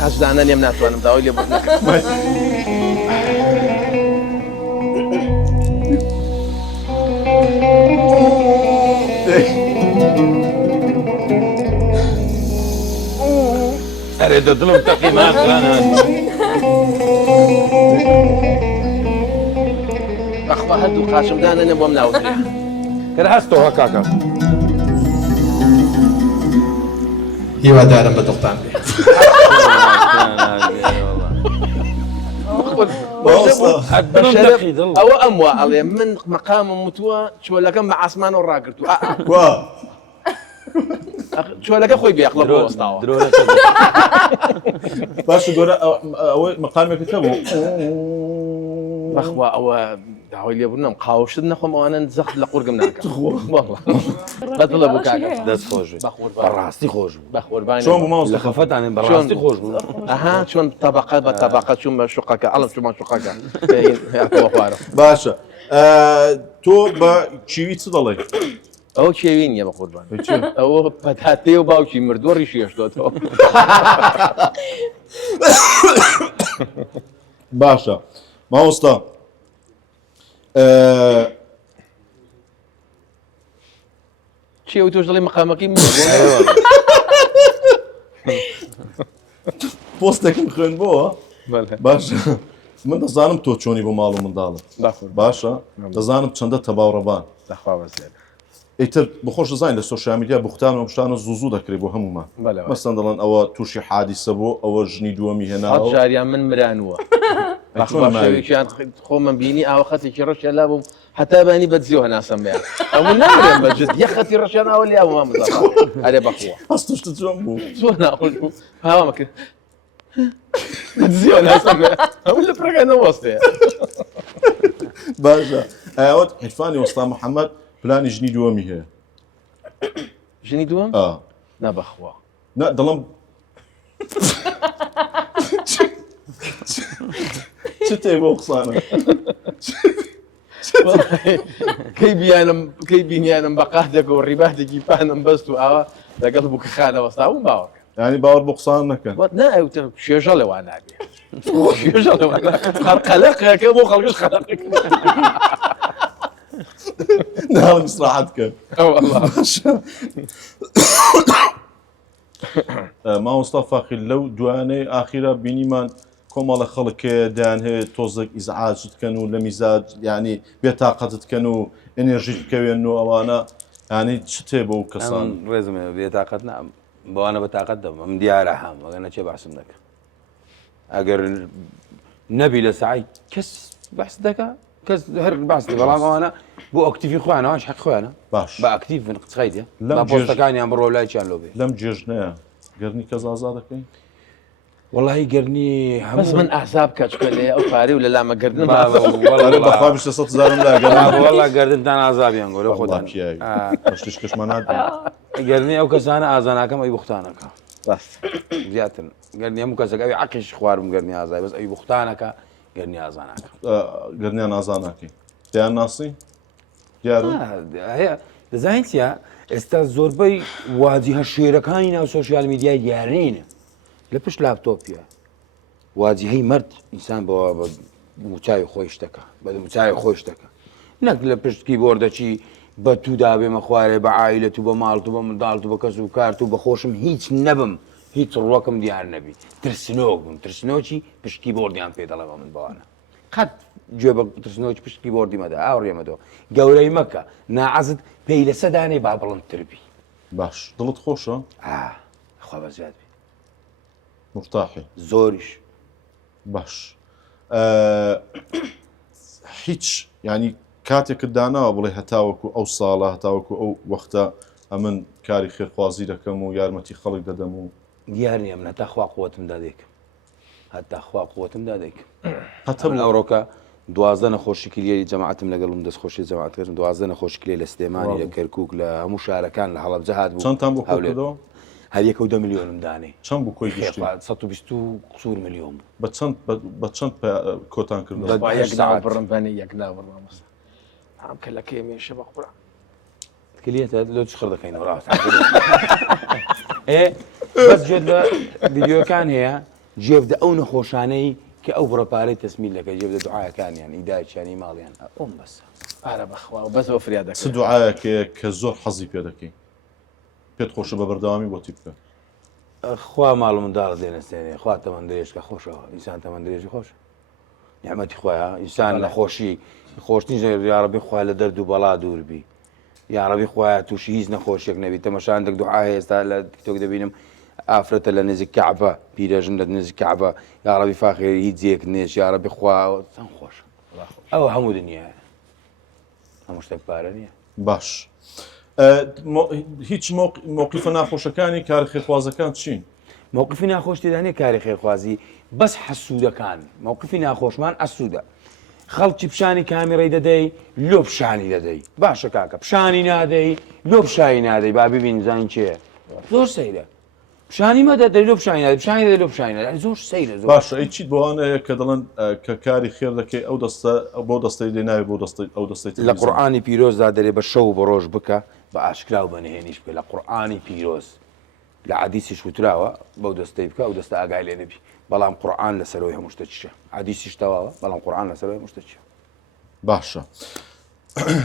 قاش دانا لێم ناتوانم داوای لێ بۆ نەکەم أريد أطلب تقييمات أنا بەخوا هەردوو قاشم دانەنێ بۆم ناوترێ كرهستو هكاكا هیوادارم بە دڵتان بێ ئەوە ئەموە ئەڵێ من مەقامم وتووە چۆلەکەم بە ئاسمان و ڕاگرتو چۆلەکە خۆی بێقڵە بۆ وەستاوە باشە گۆرە ئەوەی مەقامێکەکە بوو بەخوا ئەوە داوای لێبوونم قاوشت نەخۆم ئەوانە زەخت لە قورگم ناکەم بەدڵە بوو کاکە دەست خۆش بەڕاستی خۆش بوو بەخۆربانی چۆن بوو مامۆستا لە خەفەتانێ بەڕاستی خۆش بوو ئەها چۆن تەبەقەت بە تەبەقەت چوون بە شوقەکە ئەڵم چوومان شوقەکە خوارە باشە تۆ بە چیوی چ دەڵێ ئەو کێوی نییە بە قوربان ئەوە پەتاتێ و باوکی مردووە ڕیشی هێشتۆتەوە باشە مامۆستا چێوی تۆش دەڵێ مەقامەکەی پۆستێکم خوێن بۆوە باشە من دەزانم تۆ چۆنی بۆ ماڵ و منداڵت باشە دەزانم چەندە تەباوڕەبان دەخوا بەزێت ئیتر بخۆش دەزانین لە سۆشیال میدیا بوختان و شتانە زوو دەکرێت بۆ هەمومان مەسەن دەڵێن ئەوە تووشی حادیسە بوو ئەوە ژنی دووەمی هێناوە جاریان من مرانوە شێویان خۆمە بینی ئاوە خەتێکی ڕەشیان لا بووم حتا بانی بەدزیەوە هەناسەم بێ ئەوە نامرێن بەجد یە خەتی ڕەشیانەوە لیا بوو مامزە ئەرێ بەخۆ هەستشت جۆم بوو زۆر ناخۆش بوو هاوامە کرد بەدزیەوە ناسەم بێ ئەوە لە پرەکە نەوەستێ باشە ئەوەت حیفانی وەستا محەممەد پلانی ژنی دووەمی هەیە ژنی دووەم نەبەخوا دەڵم چ تێ بۆ قسانە کەی بینیانم بە قاتێکە و ڕیباتێکی پانم بەست و ئاوا لەگەڵ بوو کە خانەوەستاوم باوەکە ینی باوەڕ بۆ قسان نەکەن ناوتە شێژە لەوان نابێ خەلقەکە بۆ خەڵکش خەلق ناڵم استراحەت کرد مامۆستا فاخر لەو دوانەی ئاخیرە بینیمان کۆمەڵە خەڵکێ دایان هەیە تۆزێک ئیزعاجت بکەن و لە میزاج ینی بێتاقەتت بکەن و ئێنێژیت بکەوێن و ئەوانە ینی چ تێ بۆ کەسان ڕێزمێ بێتاقەت بەوانە بە تااقەت دەم ئەم دیارە هەم ئەگەر نەچێ باسم دەکە ئەگەر نەبی لە سعی کەس بەس دەکە کەس هەر باسی بەڵام ئەوانە بۆ ئۆکتیفی خۆیانەوەش حەق خۆیانە باش بە ئەکتیف بن قچخەیدە لەم با پۆستەکانیان بڕۆ لایچیان لۆ بێ لەم جێژنەیە گەرنی کەس ئازا دەکەین وەڵی گەرنی بەس من ئاحساب کە چکە لێ ئەو پارەی و لە لامەگردن بەخوا 200,000 لا وەڵا گەردنتان ئازابیان گۆ لە خۆتان شتش کەشمانات گەرنی ئەو کەسانە ئازاناکەم ئەی بوختانەکە ڕاست زیاتر گەرنی هەموو کەسەکە ئەوی عەقیش خوارم گەرنی ئازای بەس ئەوی بوختانەکە گەرنی ئازاناکە گەرنیان ئازاناکەی دەیان ناسی دیارە هەیە دەزانین چیە ئێستا زۆربەی واجیهە شێرەکانی ناو سۆشیال میدیای دیارنینە لە پشت لاپتۆپیە واجیهەی مرد ئینسان بە موچای خۆی شتەکە بە موچای خۆی شتەکە نەک لە پشت کیبۆردەچی بە توودا بێمە خوارێ بە عایلەت و بە ماڵت و بە منداڵت و بە کەس و کارت و بە خۆشم هیچ نەبم هیچ ڕۆکم دیار نەبی ترسنۆک بووم ترسنۆکی پشتی بۆردیان پێ دەڵێ بە من بەوانە قەت گوێ بە ترسنۆکی پشتی بۆردی مەدا ئاوڕێمەدەوە گەورەی مەکە ناعەزت پێی لە سەدانێ با بڵندتر بی باش دڵت خۆشە خوا بەزیاد بی مرتاحی زۆریش باش هیچ ینی کاتێکت داناوە بڵێ هەتاوەکو ئەو ساڵە هەتاوەکو ئەو وەختە ئەمن کاری خێرخوازی دەکەم و یارمەتی خەڵک دەدەم و دیار نییە من هەتا خوا قووەتم دادێکم هەتا خوا قووەتم دادێکم هەتا من ئەوڕۆکە 12 نەخۆشیکلیەی جەماعەتم لەگەڵم دەستخۆشی جەماعەتکردم 12 نەخۆشیکلی لە سلێمانی لە کەرکووک لە هەموو شارەکان لە هەڵەبجە هات بوو چەندتان بۆ کۆکردەوە هەر 1 میلیۆنم دانێ چەند بوو کۆی گشتی 120 قسوور میلیۆن بوو بە چەند کۆتان کردەوە بڕم بەنی یەک ناوڕام ئەم کە لە کێمێشە بە قوڕ کلیێتە لۆ چ خڕ دەکەینەوە ڕاست بەس جێت لە ڤیدیۆکان هەیە جێبدە ئەو نەخۆشانەی کە ئەو بڕەپارەی تەسمیل دەکە جێبدە دوعاەکانیان ئیدایەکیانی ماڵیان ئەوم بەسە پارە بەخوا و بەسەوە فریا دەکەن چ دوعاەکەیە کە زۆر حەزی پێ دەکەی پێت خۆشە بە بەردەوامی بۆتی بکە خوا ماڵ منداڵ دێنەستێنێ خوا تەمەندرێژکە خۆشەوە ئینسان تەمەندرێژی خۆش نیعمەتی خۆیە ئینسان نەخۆشی خۆشتنی یاڕەبی خوا لە دەرد و بەڵا دووربی یاڕەبی خۆیان تووشی هیچ نەخۆشیێک نەبی تەمەشان دەک دوعا ئێستا لە تیکتۆک دەبینم ئافرەتە لە نزیک کەعبە پیرەژن لە نزیک کەعبە یاڕەبی فاخێری هیچ جێک نێش یاڕەبی خوا چەند خۆشە ئەوە هەموو دنیاە هەموو شتێک پارە نییە باش هیچ مووقیفە ناخۆشەکانی کار خێرخوازەکان چین مووقفی ناخۆش تێدانێ کاری خێرخوازی بەس حەسوودەکان مووقفی ناخۆشمان ئەسوودە خەڵکی پیشانی کامیڕی دەدەی لۆ پیشانی دەدەی باشە کاکە پیشانی نادەی لۆ پیشانی نادەی با ببین زانین چێ زۆر سەیرە پیشانی مەدە دەی لۆ پیشانی نادەی پیشانی دەدەی لۆ پیشانی نادەی زۆر سەیرە زۆر باشە ئەی چیت بۆوانەیە کە دەڵێن کە کاری خێر دەکەی ئەو دەستە بۆ دەستەی دێناوی بۆ ئەو دەستەی لە قورئانی پیرۆزدا دەرێ بە شەو بە ڕۆژ بکە بە ئاشکرا و بەنهێنیش بکە لە قورئانی پیرۆز لە عەدیسیش وتراوە بەو دەستەی بکە ئەو دەستە ئاگای لێ نەبی بەڵام قورئان لەسەرەوەی هەموو شتە چیە عەدیسیش تەواوە بەڵام قورئان لەسەرەوەی هەموو شتە چیە باشە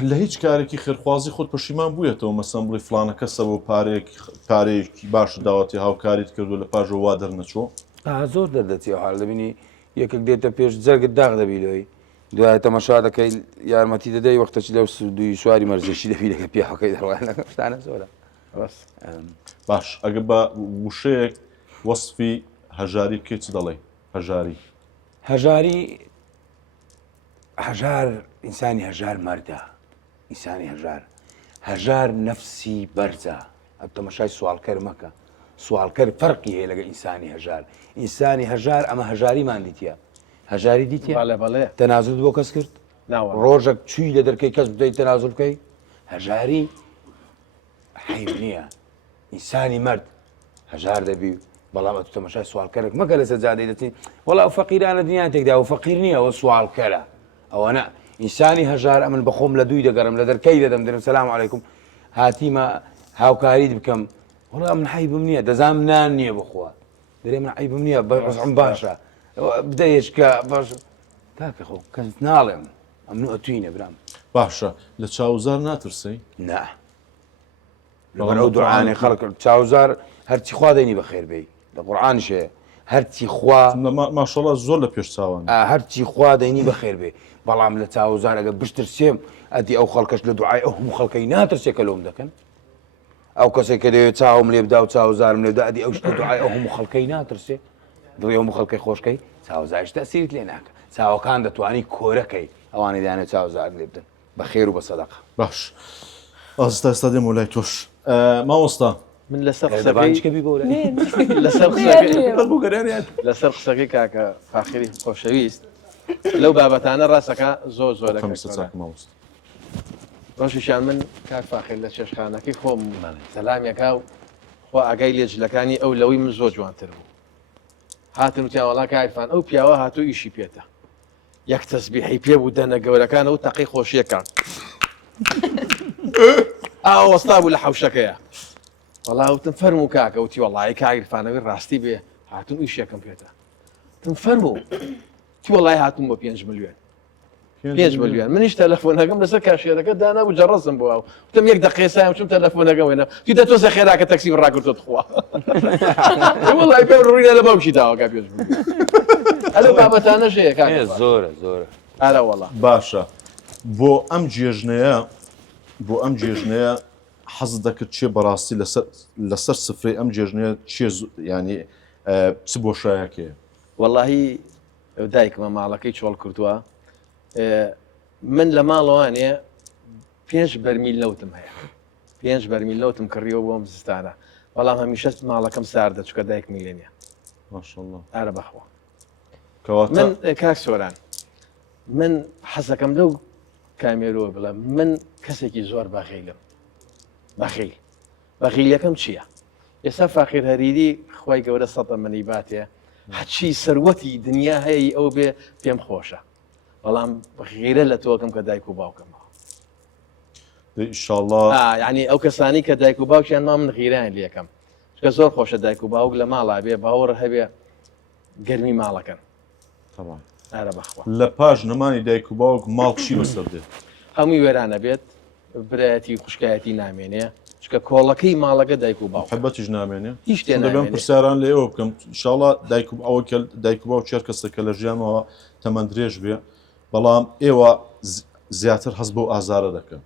لە هیچ کارێکی خێرخوازی خۆت پەشیمان بوویەتەوە مەسەن بڵێ فلانە کەسە بۆ پارەیەکی باش داوەتی هاوکاریت کردو لە پاژەوە وا دەرنەچۆ زۆر دەردەچێ حاڵ دەبینی یەکێک دێتە پێش جەرگت داغ دەبی لەوەی دوای تەماشا دەکەی یارمەتی دەدەی وەختەچ لەو دوی سواری مەرزێشی دەبی لەکە پیاوەکەی دەڕوانە شتانە زۆرە باش ئەگە بە وشەیەک وەصفی هەژاری بکەیت چ دەڵێ هەژاری ئینسانی هەژار مەردە ئینسانی هەژار نەفسی بەرزە ئەو تەماشای سوالکەر مەکە سوالکەر فەرقی هەیە لەگە ئینسانی هەژار ئەمە هەژاریمان دیتە هەژاری دیتە تەنازڵ بۆ کەس کرد ڕۆژێک چووی لە دەرکەی کەس بدەیت تەنازڵ بکەی هەژاری حەیب نییە ئینسانی مرد هەژار دەبی بەڵام ئەتو تەماشای سوالکەرێک مەکە لە سەجادەی دەچین وەڵا ئەو فەقیرانە دنیایان تێکدا و فەقیر نییە ئەوە سوالکەرە ئەوەنە ئینسانی هەژار ئەمن بەخۆم لە دووی دەگەڕم لە دەرکەی دەدەم دەرم سەلام عەلەیکوم هاتیمە هاوکاریت بکەم وەڵا من حەیبم نییە دەزانم نان نییە بخوا دەرێ من عەیبم نییە بەڕزم باشە بدەیشکە باش کاکە خۆ کەس ناڵێم ئەمنو ئەتوینە برام باشە لە چاوزار ناترسی نا لەبەر ئەو دوعانەی خەڵک چاوزار هەرچی خوا دەینی بەخێر بێی لە قورئانیش هەیە هەرچی خوا ماشەڵڵا زۆر لە پێش چاوان هەرچی خوا دەینی بەخێر بێ بەڵام لە چاوزار ئەگە بشترسێم ئەدی ئەو خەڵکەش لە دوعای ئەو هەموو خەڵکەی ناترسێکە لۆم دەکەن ئەو کەسێک کە دەوێت چاوم لێ بدا و چاوزارم لێ بدا ئەدی ئەو شتە دوعای ئەو هەموو خەڵکەی ناترسێ دڵی هەموو خەڵکەی خۆشکەی چاوزاریش تەسیرت لێ ناکە چاوەکان دەتوانی کۆرەکەی ئەوانەی دەیانێت چاوزار لێ بدەن بە خێر و بە سەدەقە. باش ئاستا ئێستا دێم لای تۆش مامۆستا من لەسەر دەبانچکە بی بۆ لەسەر قسەکەی کاکە فاخری خۆشەویست لەو بابەتانە ڕاستەکە زۆر مامۆستا ڕۆژیشان من کاک فاخر لە چێشخانەکەی خۆم سەلامێکا و خۆ ئاگای لێجلەکانی ئەو لەوەی من زۆر جوانتر بوو هاتن و تیاوەڵا کایفان ئەو پیاوە هاتوو ئیشی پێێتە یەک تەسبیحی پێ بوو دەنە گەورەکانە و تەقی خۆشیەکان ئاوەستا بوو لە حەوشەکەیە وەڵاوتم فەرموو کاکە وتی وەڵی کاگرفانەوەی ڕاستی بێ هاتون ئیشەکەم پێێتە تم فەرموو تی وەڵی هاتوون بۆ 5 ملیۆن 5 ملیۆن منیش تەلەفۆنەکەم لەسەر کاشێرەکە دانا و جەڕەزم بووە وتم یەک دقیقە سایم چوم تەلەفۆنەکە وێنە تی دەتۆزە خێراکە تەکسی ڕاگرتۆت خوا وەڵی پێ ڕووینە لە بەوشی داواکە 5 ملیۆن ئەلە بابەتانە ژەیە کاکە زۆرە زۆرە ئارە وەڵا باشە بۆ ئەم جێژنەیە حەز دەکرد چێ بەڕاستی لەسەر سفرەی ئەم جێژنەیە چێ ینی چ بۆشایەکەیە وەڵاهی دایکمە ماڵەکەی چۆڵ کردووە من لە ماڵەوانێ 5 بەرمیل لەوتم هەیە 5 بەرمیل لەوتم کڕیەوە بۆم زستانە بەڵام هەمیشە ماڵەکەم ساردە چکە دایک میلێنە ماشەڵڵا ئارە بەخوا کەواتە من کاک سۆران من حەزەکەم لەو کامێرۆ بڵێ من کەسێکی زۆر بەخیلم بەخیلەکەم چییە؟ ئێستا فاخیر هەریری خی گەورە سەدە منیباتێ هەچی سەروەتی دنیا هەیە ئەو بێ پێم خۆشە بەڵام غیرە لە تۆکەم کە دایک و باوکەمەوە ئینشاءڵڵا ینی ئەو کەسانی کە دایک و باوکیان ما من غیران لەکەم چکە زۆر خۆشە دایک و باوک لە ماڵا بێ باوەڕ هەبێ گەرمی ماڵەکەن ئارە بەخوا لە پاش نەمانی دایک و باوک ماڵ چی بەسەر دێت هەمووی وێرانە بێت برایەتی خوشکایەتی نامێنێ چکە کۆڵەکەی ماڵەکە دایک و باوک حبەتیش نامێنێ هیچ شتێ دەبێن پرسیاران لە ئێوە بکەم ئینشاءڵڵا دایک و باوک چێر کەسەکە لە ژیانەوە تەمەند درێژ بێ بەڵام ئێوە زیاتر هەست بۆ ئازارە دەکەن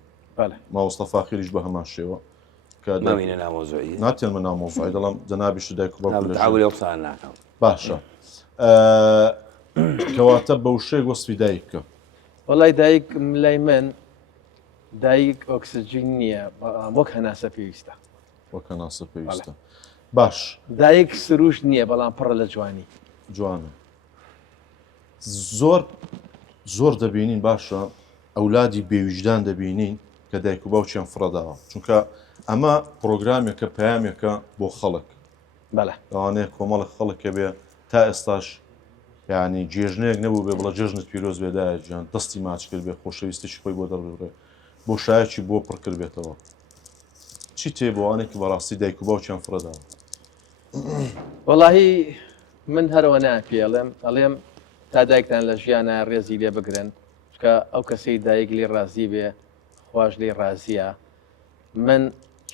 ماوەستە فاخریش بە هەمان شێوە نامینە نامۆزۆیی ناتێنمە نامۆزای دەڵام جەنابیش دایک و باوک قسان ناکەم باشە کەواتە بەو شێک وەسفی دایککە وەڵای دایک لای من دایک ئۆکسسیجین نییە وەک هەناسە پێویستە وەک هەناسە پێویستە باش دایک سروش نییە بەڵام پڕە لە جوانی جوانە زۆر دەبینین باشە ئەولادی بێویژدان دەبینین کە دایک و باوچیان فڕەداوە چونکە ئەمە پرۆگرامێکە پەیامێکە بۆ خەڵک لەوانەیە کۆمەڵە خەڵکە بێ تا ئێستاش ینی جێژنەیەک نەبوو بێ بڵە جێژنت پیرۆز بێدایە گیان دەستی ماچ کرد بێ خۆشەویستیشی خۆی بۆ دەڕێ بۆ شایەکی بۆ پڕکرد بێتەوە چی تێ بۆوانێکی بەڕاستی دایک و باوچیان فڕەداوە وەڵاهی من هەرەوە ناپێڵێم ئەڵێم تا دایکتان لە ژیانە ڕێزی لێ بگرن چکە ئەو کەسەی دایک لێ ڕازی بێ خوۆش لێ ڕازیە من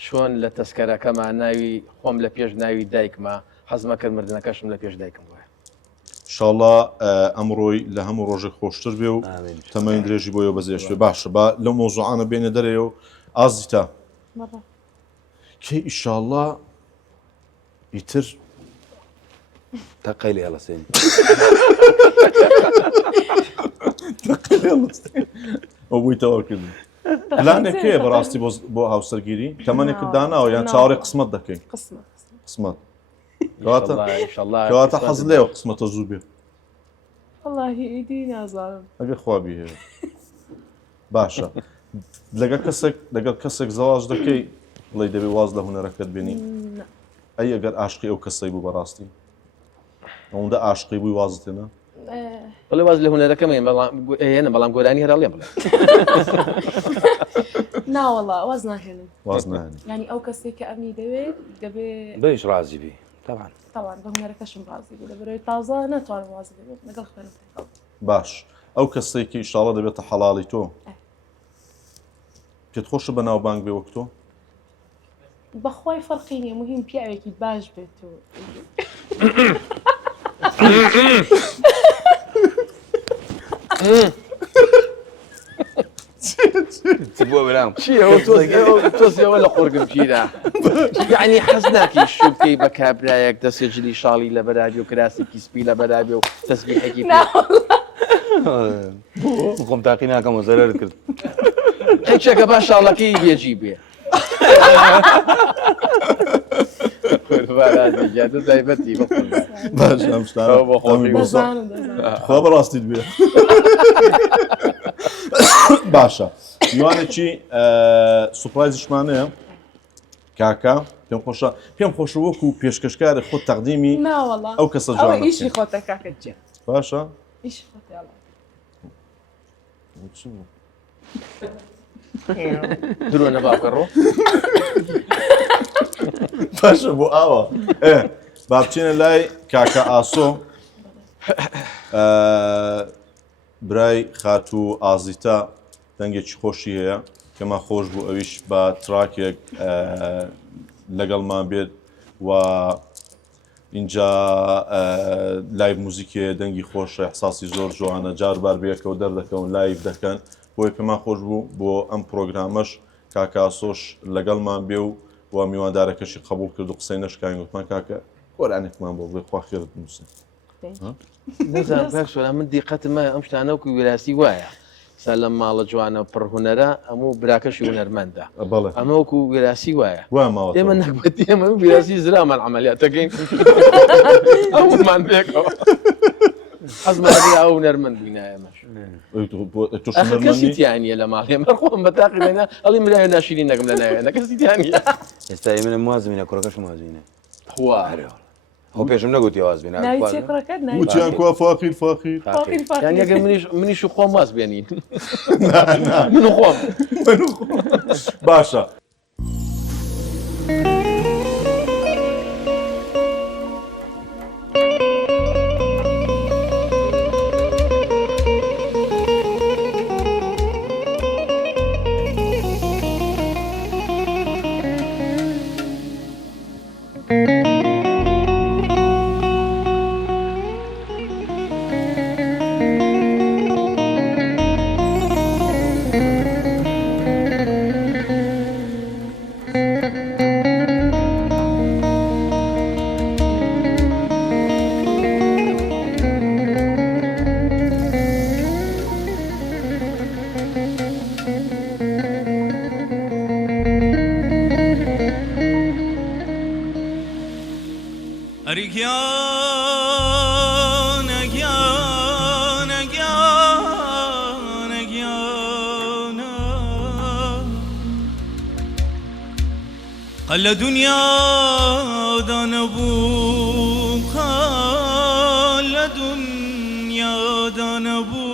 چۆن لە تەسکەرەکەمان ناوی خۆم لە پێش ناوی دایکمە حەزمە کرد مردنەکەشم لە پێش دایکم وایە انشاءالله ئەمڕۆی لە هەموو ڕۆژێک خۆشتر بێ و تەمەین درێژی بۆ بەزێش بێ باشە با لەو مۆزوعانە بێنە دەرێ و ئازیتا کەی ئینشاءالله ئیتر تەقەی لێ هەڵەسێن ئەو بوویتەوە کردن پلانێکەیە بەڕاستی بۆ هاوسەرگیری تەمەنێکت داناوە یان چاوەڕێ قسمەت دەکەین قسمەت کەواتە حەز لێەوە قسمەتە زوو بێ واللهی ئیدی نازانم ئەگەر خوابی هەیە باشە لەگەڵ کەسێک زەواج دەکەی بڵێ دەبێ واز لە هونەرەکەت بینی ئەی ئەگەر عاشقی ئەو کەسەی بوو بەڕاستی ئەوەندە عاشقی بووی وازت هێنا بڵێ واز لە هونەرەکەم هێنە بەڵام گۆرانی هەرا لێ بڵێ ناوەڵا واز ناهێنم واز نهێنی ینی ئەو کەسێک کە ئەمی دەوێت دەبێ بەش ڕازی بی طبعا بە هونەرەکەشم ڕازی بێ لەبەرەوەی تازە ناتوانم واز دەبێت لەگەڵ خوێنم باش ئەو کەسێکی ئینشاڵڵا دەبێتە حەڵاڵی تۆ پێت خۆشە بەناوبانگ بێ وەک تۆ بەخوای فەرقی نییە مهم پیاوێکی باش بێت و بۆ برام تۆزەوە لە قۆرگم گیرە یعنی حەز ناکەی شو بکەی بە کابرایەک دەسێجلی شاڵی لە بەرابی و کراسێکی سپی لە بەرابێ و تەسبیحێکی خۆم تاقی ناکەم زەرەر کرد هیچێکە باش شاڵەکەی بێجی بێ تایبەتی باش ئەم شتانە خۆ بەڕاستیت بێ باشە میوانێکی سوپایزیشمانەیە کاکە پێم خۆشە وەکو پێشکەشکارە خۆ تەقدیمی ئەو کەسە ئەوە جوانە ئیشی خۆتە کاکەت جێ باشە ئیشی خۆت یاڵا درۆ نەباکەڕۆ باشە بۆ ئاوە با بچینە لای کاکە ئاسۆ برای خاتوو ئازیتا دەنگێکی خۆشی هەیە کەمە خۆش بوو ئەویش بە تراکێک لەگەڵمان بێت و اینجا لایڤ موزیکێ دەنگی خۆشە احساسی زۆر جوانە جاربار بەیەکەوە دەردەکەون لایڤ دەکەن بۆی پێمان خۆش بوو بۆ ئەم پرۆگرامەش کاکە ئاسۆش لەگەڵمان بێ و میواندارەکەشی قبول کرد و قسەی نەشکاین گوتمان کاکە گۆرانێکمان بۆ بڵێ خوا خێرت بنووسن نەزانم کاکسۆلا من دیقەتم ئەم شتانە وەکو ویراسی وایە سا لەم ماڵە جوانە پڕهونەرە هەموو براکەشی هونەرمەندە ئەمە وەکو ویراسی وایە ئێمە نەکبەتی ئێمە ویراسی زرامان عەمەلیاتەکەین هەموومان پێکەوە حەزمانەکەی ئەو هونەرمەند بووینە ئێمەش کەسی تیانە لە ماڵ ئێمە خۆم بە تاقی بێنە ئەڵی ملای ناشرین نەکەم لە ناوێنە کەسی تیانە ئێستا منە موازبینە کوڕەکەش موازبینە خوا خۆ پێشم نەگوتی وازبینە وتیان کوا فاقیر فاقیر یان یەگەر منیش و خۆم واز بێنین من و خۆم باشە قل دنیا دانبو قل دنیا دانبو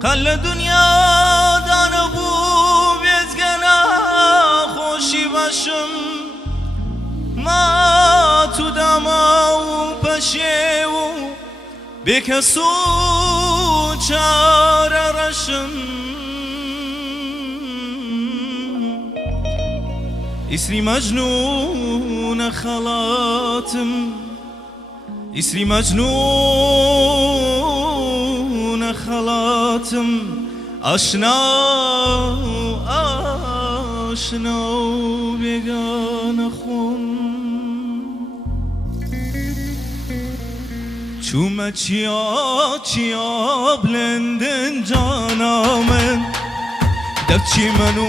قل دنیا دانبو بیزگنا خوشی باشم ما تو دما و پشه و بکسو چاره رشم اسری مجنون خلاتم اسری مجنون خلاتم آشنا آشنا بیگانه خون چوم چیا بلندن جانامن دفچی منو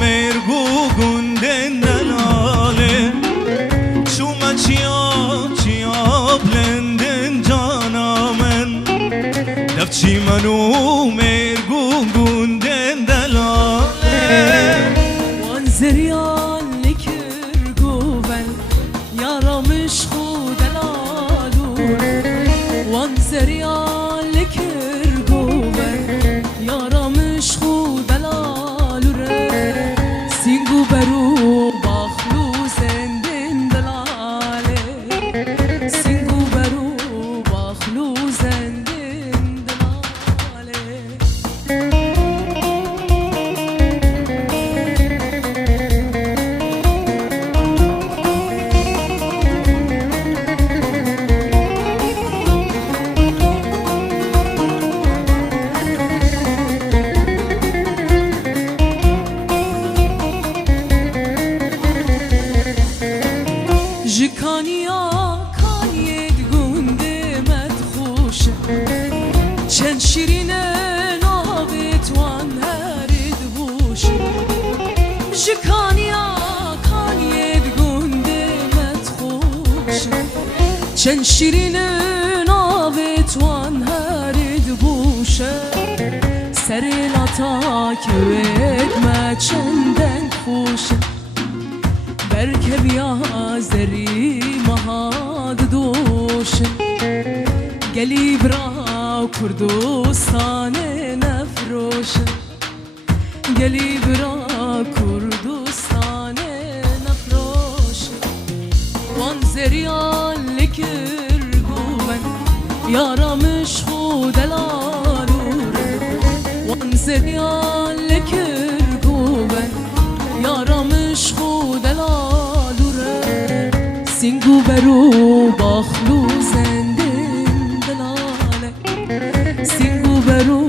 مرگو گندن دلاله چوم چیا بلندن جانامن دفچی منو مرگو گندن دلاله وان زریان لکر گوون یارامش خود وان زریان لکر گوون یارامش خود دلاله سینگو برو باخلو زندن دلاله سینگو برو باخلو زندن دلاله شکانیا کانید گنده متخوش چند شیرین ناوتوان هرید بوشه سری لاتا کوید ما چندن خوشه برکه بیا زری مهاد دوشه گلی برا کردستان نفروشه گلی برا کردستان نفروشه وان زریان لکر گوبن یارمش خود الالوره وان زریان لکر گوبن یارمش خود الالوره سینگو برو باخلو زندن دلاله سینگو برو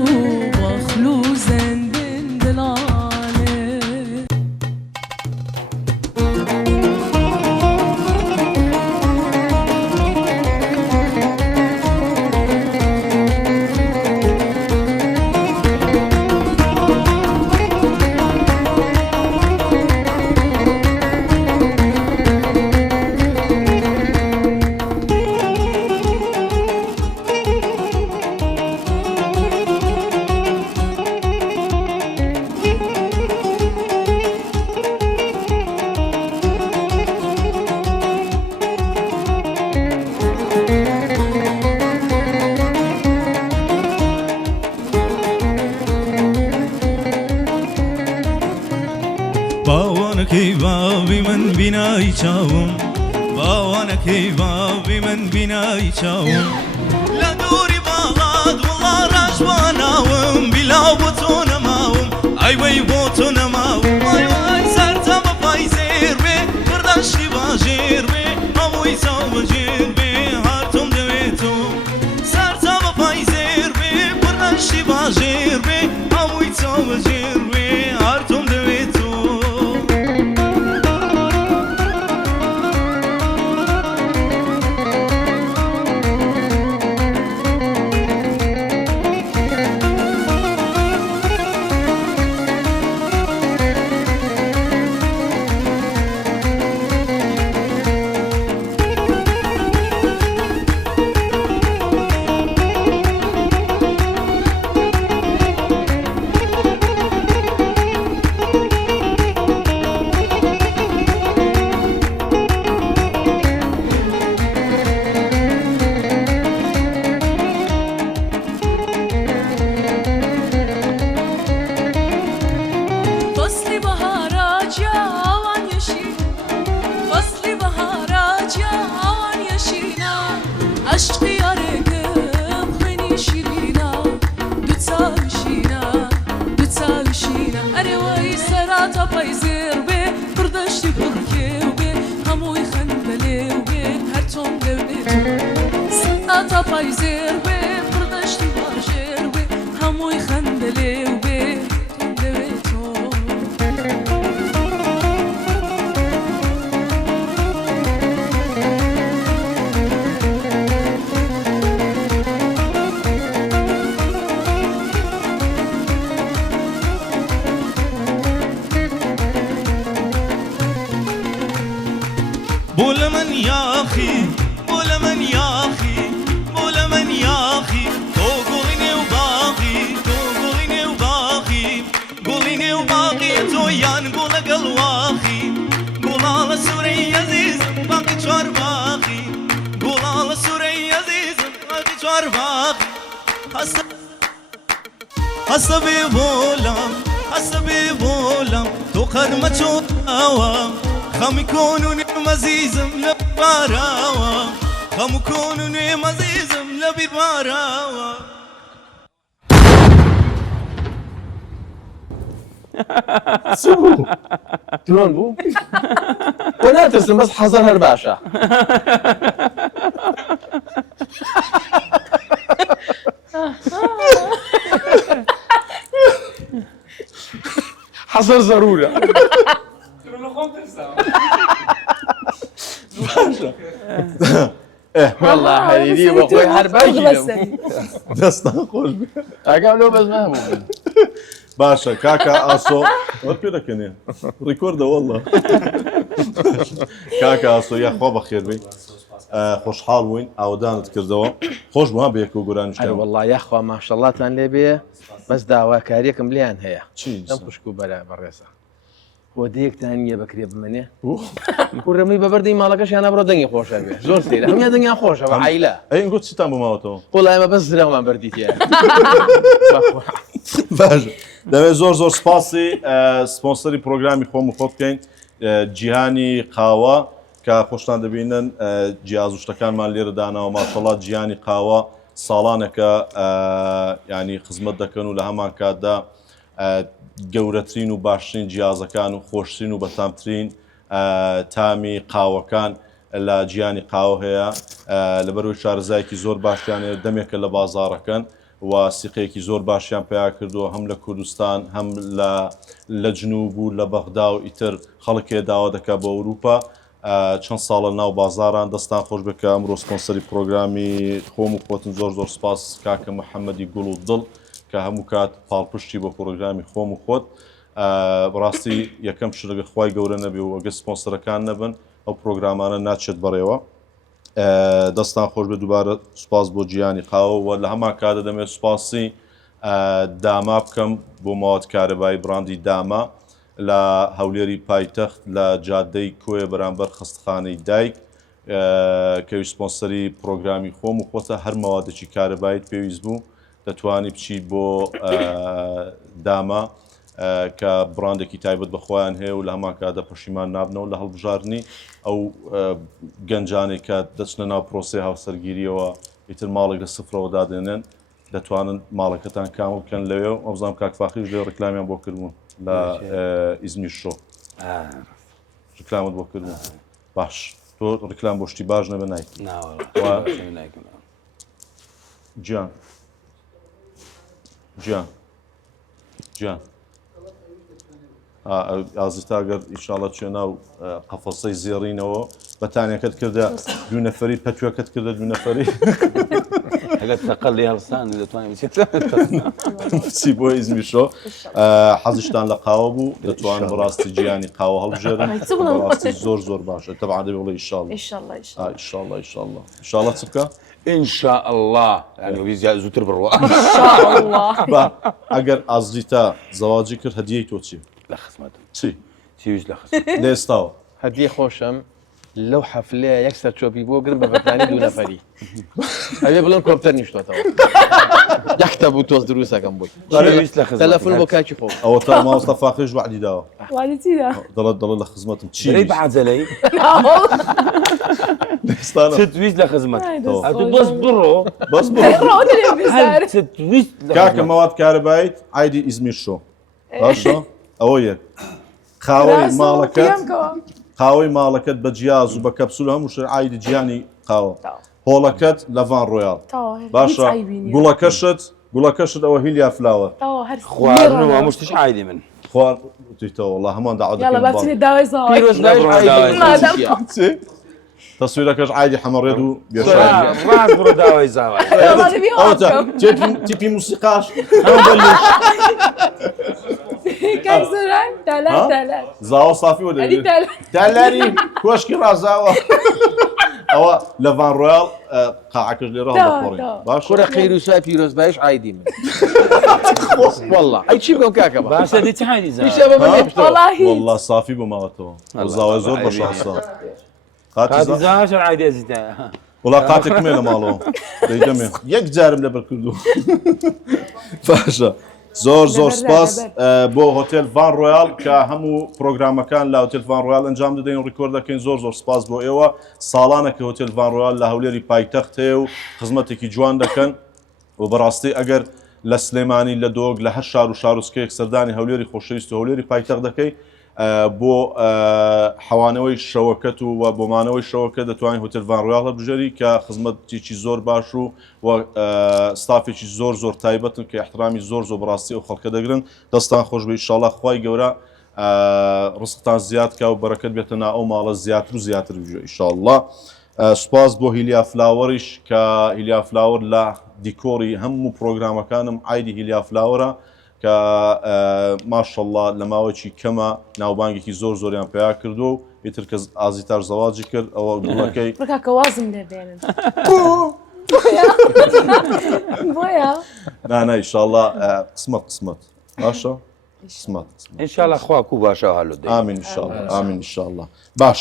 باخلو زندن دلاله باوانکی بابی من بینایی چاوم باوانکی بابی من بینایی چاوم لدوری باغاد والله راجواناوم بلا بوتو نماوم ای وی بوتو نماوم وای وای سرتا بپای زیر بی برداشتی باجیر بی هموی ساو بجیر بی هارتم دویتو سرتا بپای زیر بی برداشتی باجیر بی هموی ساو بجیر بی هارتم دویتو پایزر به برداشتی باجر به هموی خندله و به تنده تو بول من یا اخی بول من یا اخی بول من یا اخی تو گلینه و باقی تو گلینه و باقی گلینه و باقی تو یان گل گلواخی گلال سوری عزیز باقی چار باقی گلال سوری عزیز باقی چار باقی حسبی بولم تو خرمه چون آوام خمی کنونی مزیزم لباراوا خم کنونی مزیزم لبی باراوا سبو تلون بو ولا ترسم بس حضرها الباشا حصر ضرورة والله حبيبي بقول حرباجي دستان خوش اقام له بس ما هو باشا كاكا اسو وكذا كني ريكورد والله كاكا اسو يا خو بخير بي خوشحال وين ئاودانت کردەوە خۆش بووە بێک و گورانش والله یاخوا ماشەڵاتان لێ بێ بەس داواکاریەکەم لیان هەیە چی خوشک و بەڕێزە بۆ دەیەکتان نییە بەکرێ بمێنێ کوڕەمەی بەبەردەی ماڵەکەشیان بڕۆ دەنگی خۆشە بێ زۆر سێرە هەمیان دەنگیان خۆشە بە عیلە ئەی گوت چیتان بماوەتەوە وڵای ئێمە بەس زراومان بەردیتە باش دەوێت زۆر سپاسی سپۆنسەری پرۆگرامی خۆم و خۆ بکەین جیهانی قاوە کە خۆشتان دەبینن جیازوشتەکانمان لێرە داناوە ماشەڵات جیهانی قاوە ساڵانەکە ینی خزمەت دەکەن و لە هەمان کاتدا گەورەترین و باشترین جیازەکان و خۆشترین و بەتامترین تامی قاوەکان لە جیهانی قاوە هەیە لەبەرەوەی شارەزایەکی زۆر باشیانەیە دەمێکە لە بازاڕەکەن و سیقەیەکی زۆر باشیان پیا کردووە هەم لە کوردستان هەم لە جنوب و لە بەغدا و ئیتر خەڵکێ داوا دەکات بە ئەوروپا چەند ساڵە ناو بازاران دەستان خۆش بکە ئەمڕۆ سپۆنسەری پرۆگرامی خۆم و خۆتن زۆر سپاس کاکە محەممەدی گوڵ و دڵ کە هەموو کات پاڵپشتی بۆ پرۆگرامی خۆم و خۆت بڕاستی یەکەم شرگە خوای گەورە نەبێ و ئەگە سپۆنسەرەکان نەبن ئەو پرۆگرامانە ناچێت بەڕێوە دەستان خۆش بێ دووبارە سوپاس بۆ جیهانی قاوە لە هەمان کاتە دەمێت سوپاسی داما بکەم بۆ ماوەت کارەبایی براندی داما لە هەولێری پایتەخت لە جادەی کۆیە بەرامبەر خستخانەی دایک کەوی سپۆنسەری پرۆگرامی خۆم و خۆتە هەر مەوادێکی کارەبایت پێویست بوو دەتوانی بچیت بۆ داما کە براندێکی تایبەت بەخۆیان هەیە و لە هەمان کاتدا پەشیمان نابنەوە لە هەڵبژاردننی ئەو گەنجانێک کە دەچنە ناو پرۆسی هاوسەرگیریەوە ئیتر ماڵێک لە سفرەوە دادێنن دەتوانن ماڵەکەتان کامل بکەن لەوێ و ئەوزانام کاکفاخیش لێ ڕکلامیان بۆ کردبوون لە ئیزمیر شۆ ڕکلامت بۆ کردبوون باش تۆ ڕکلام بۆ شتی باش نەبە نایت گیان ئازیتاگەر ئیشاڵە چێ ناو قەفەسەی زێڕینەوە بەتانیەکەت کردە دوو نەفەری پەتوەکەت کردە دوو نەفەری ئەگەر تەقەڵ لێ هەڵسان دەتوانین بچی بۆ ئیزمی شۆ حەزیشتان لە قاوە بوو دەتوانن بەڕاستی جیهانی قاوە هەڵبژێرن بەڕاستی زۆر باشە تەبعا دەبێ بڵێ ئیشاڵڵا چ بکە ئینشاء الله زووتر بڕوە ئەگەر ئازیتا زەواجی کرد هەدیەی تۆ چی لە خزمەت چیویست لە خزمەت لێستاوە هەدیە خۆشم لەو حەفلەیە یەکسەر چۆپی بۆ گرم بە بەتانی دوو نەفەری ئەوێ بڵم کۆپتەر نیشتۆتەوە یەکتە بوو تۆز دروستەکەم بووی تەلەفۆن بۆ کاکی خۆ ئەوە تا ماوەستە فاخش وعدی داوە دەڵێت لە خزمەتم چی بەعجەلەی تویست لە خزمەت بەس بڕۆ کاکە مەواد کارەبایت ئایدی ئیزمیر شۆ باشە ئەوە یەک قاوەی ماڵەکەت بە جیاز و بە کەپسول هەموو شت ئایدی جیهانی قاوە هۆڵەکەت لە ڤان ڕۆیاڵ باشە گوڵەکەشت ئەوە هیلیا فلاوە خواردنەوە هەموو شتیش ئایدی من خواردتەوە وڵا هەمان تەسویرەکەش ئایدی حەمەڕێت و بڕۆ داوای زاوای تیپی موسیقاش زاوە سافی وە دەلاری کۆشکی ڕازاوە ئەوە لە ڤان ڕۆیاڵ قاعەکەش لێرە هەڵدەخۆڕین باش کوڕە قەیر و سای پیرۆزبایش ئایدی من وەڵڵا ئەی چی بکەم کاکە باشە دی چ هایدی زاوای وەڵڵا سافی بۆماوەتەوە زاوای زۆر بەشاسە زاواشە ئایدی ئەزیتە وڵا قاتێک مێ لە ماڵەوە دەیدەمێ یەک جارم لەبەر کردو باشە زۆر سپاس بۆ هۆتێل ڤان ڕۆیاڵ کە هەموو پرۆگرامەکان لە هۆتێل ڤان ڕۆیاڵ ئەنجام دەدەین و ڕیکۆرد دەکەین زۆر سپاس بۆ ئێوە ساڵانە کە هۆتێل ڤان ڕۆیاڵ لە هەولێری پایتەخت هەیە و خزمەتێکی جوان دەکەن و بەڕاستی ئەگەر لە سلێمانی لە دۆگ لە هەر شار و شارۆچکەیەک سەردانی هەولێری خۆشەویست و هەولێری پایتەخت دەکەی بۆ حەوانەوەی شەوەکەت و بۆمانەوەی شەوەکە دەتوانین هۆتێل ڤان ڕۆیاڵ هەڵبژێری کە خزمەتێکی زۆر باش و ستافێکی زۆر تایبەتن کە احترامی زۆر بەڕاستی ئەو خەڵکە دەگرن دەستان خۆش بێ ئینشاڵڵا خوای گەورە ڕزقتان زیاد کا و بەرەکەت بێتە نا ئەو ماڵە زیاتر و زیاتر بژێ ئینشاڵڵا سوپاس بۆ هیلیا فلاوەریش کە هیلیا فلاوەر لە دیکۆری هەموو پرۆگرامەکانم ئایدی هیلیا فلاوەرە کە ماشەڵڵا لە ماوەیەکی کەمە ناوبانگێکی زۆریان پیا کردو و ئیتر کە ئازیتار زەواجی کرد ئەوە گوڵەکەی بڕکاکە وازم لێ بێنن بۆیە نانە ئیشاڵڵا قسمەت باشە قسمەت ئینشاءڵڵا خوا کو باشە هەڵو دەی ئامین ئینشاڵڵا ئامین ئینشاڵڵا باش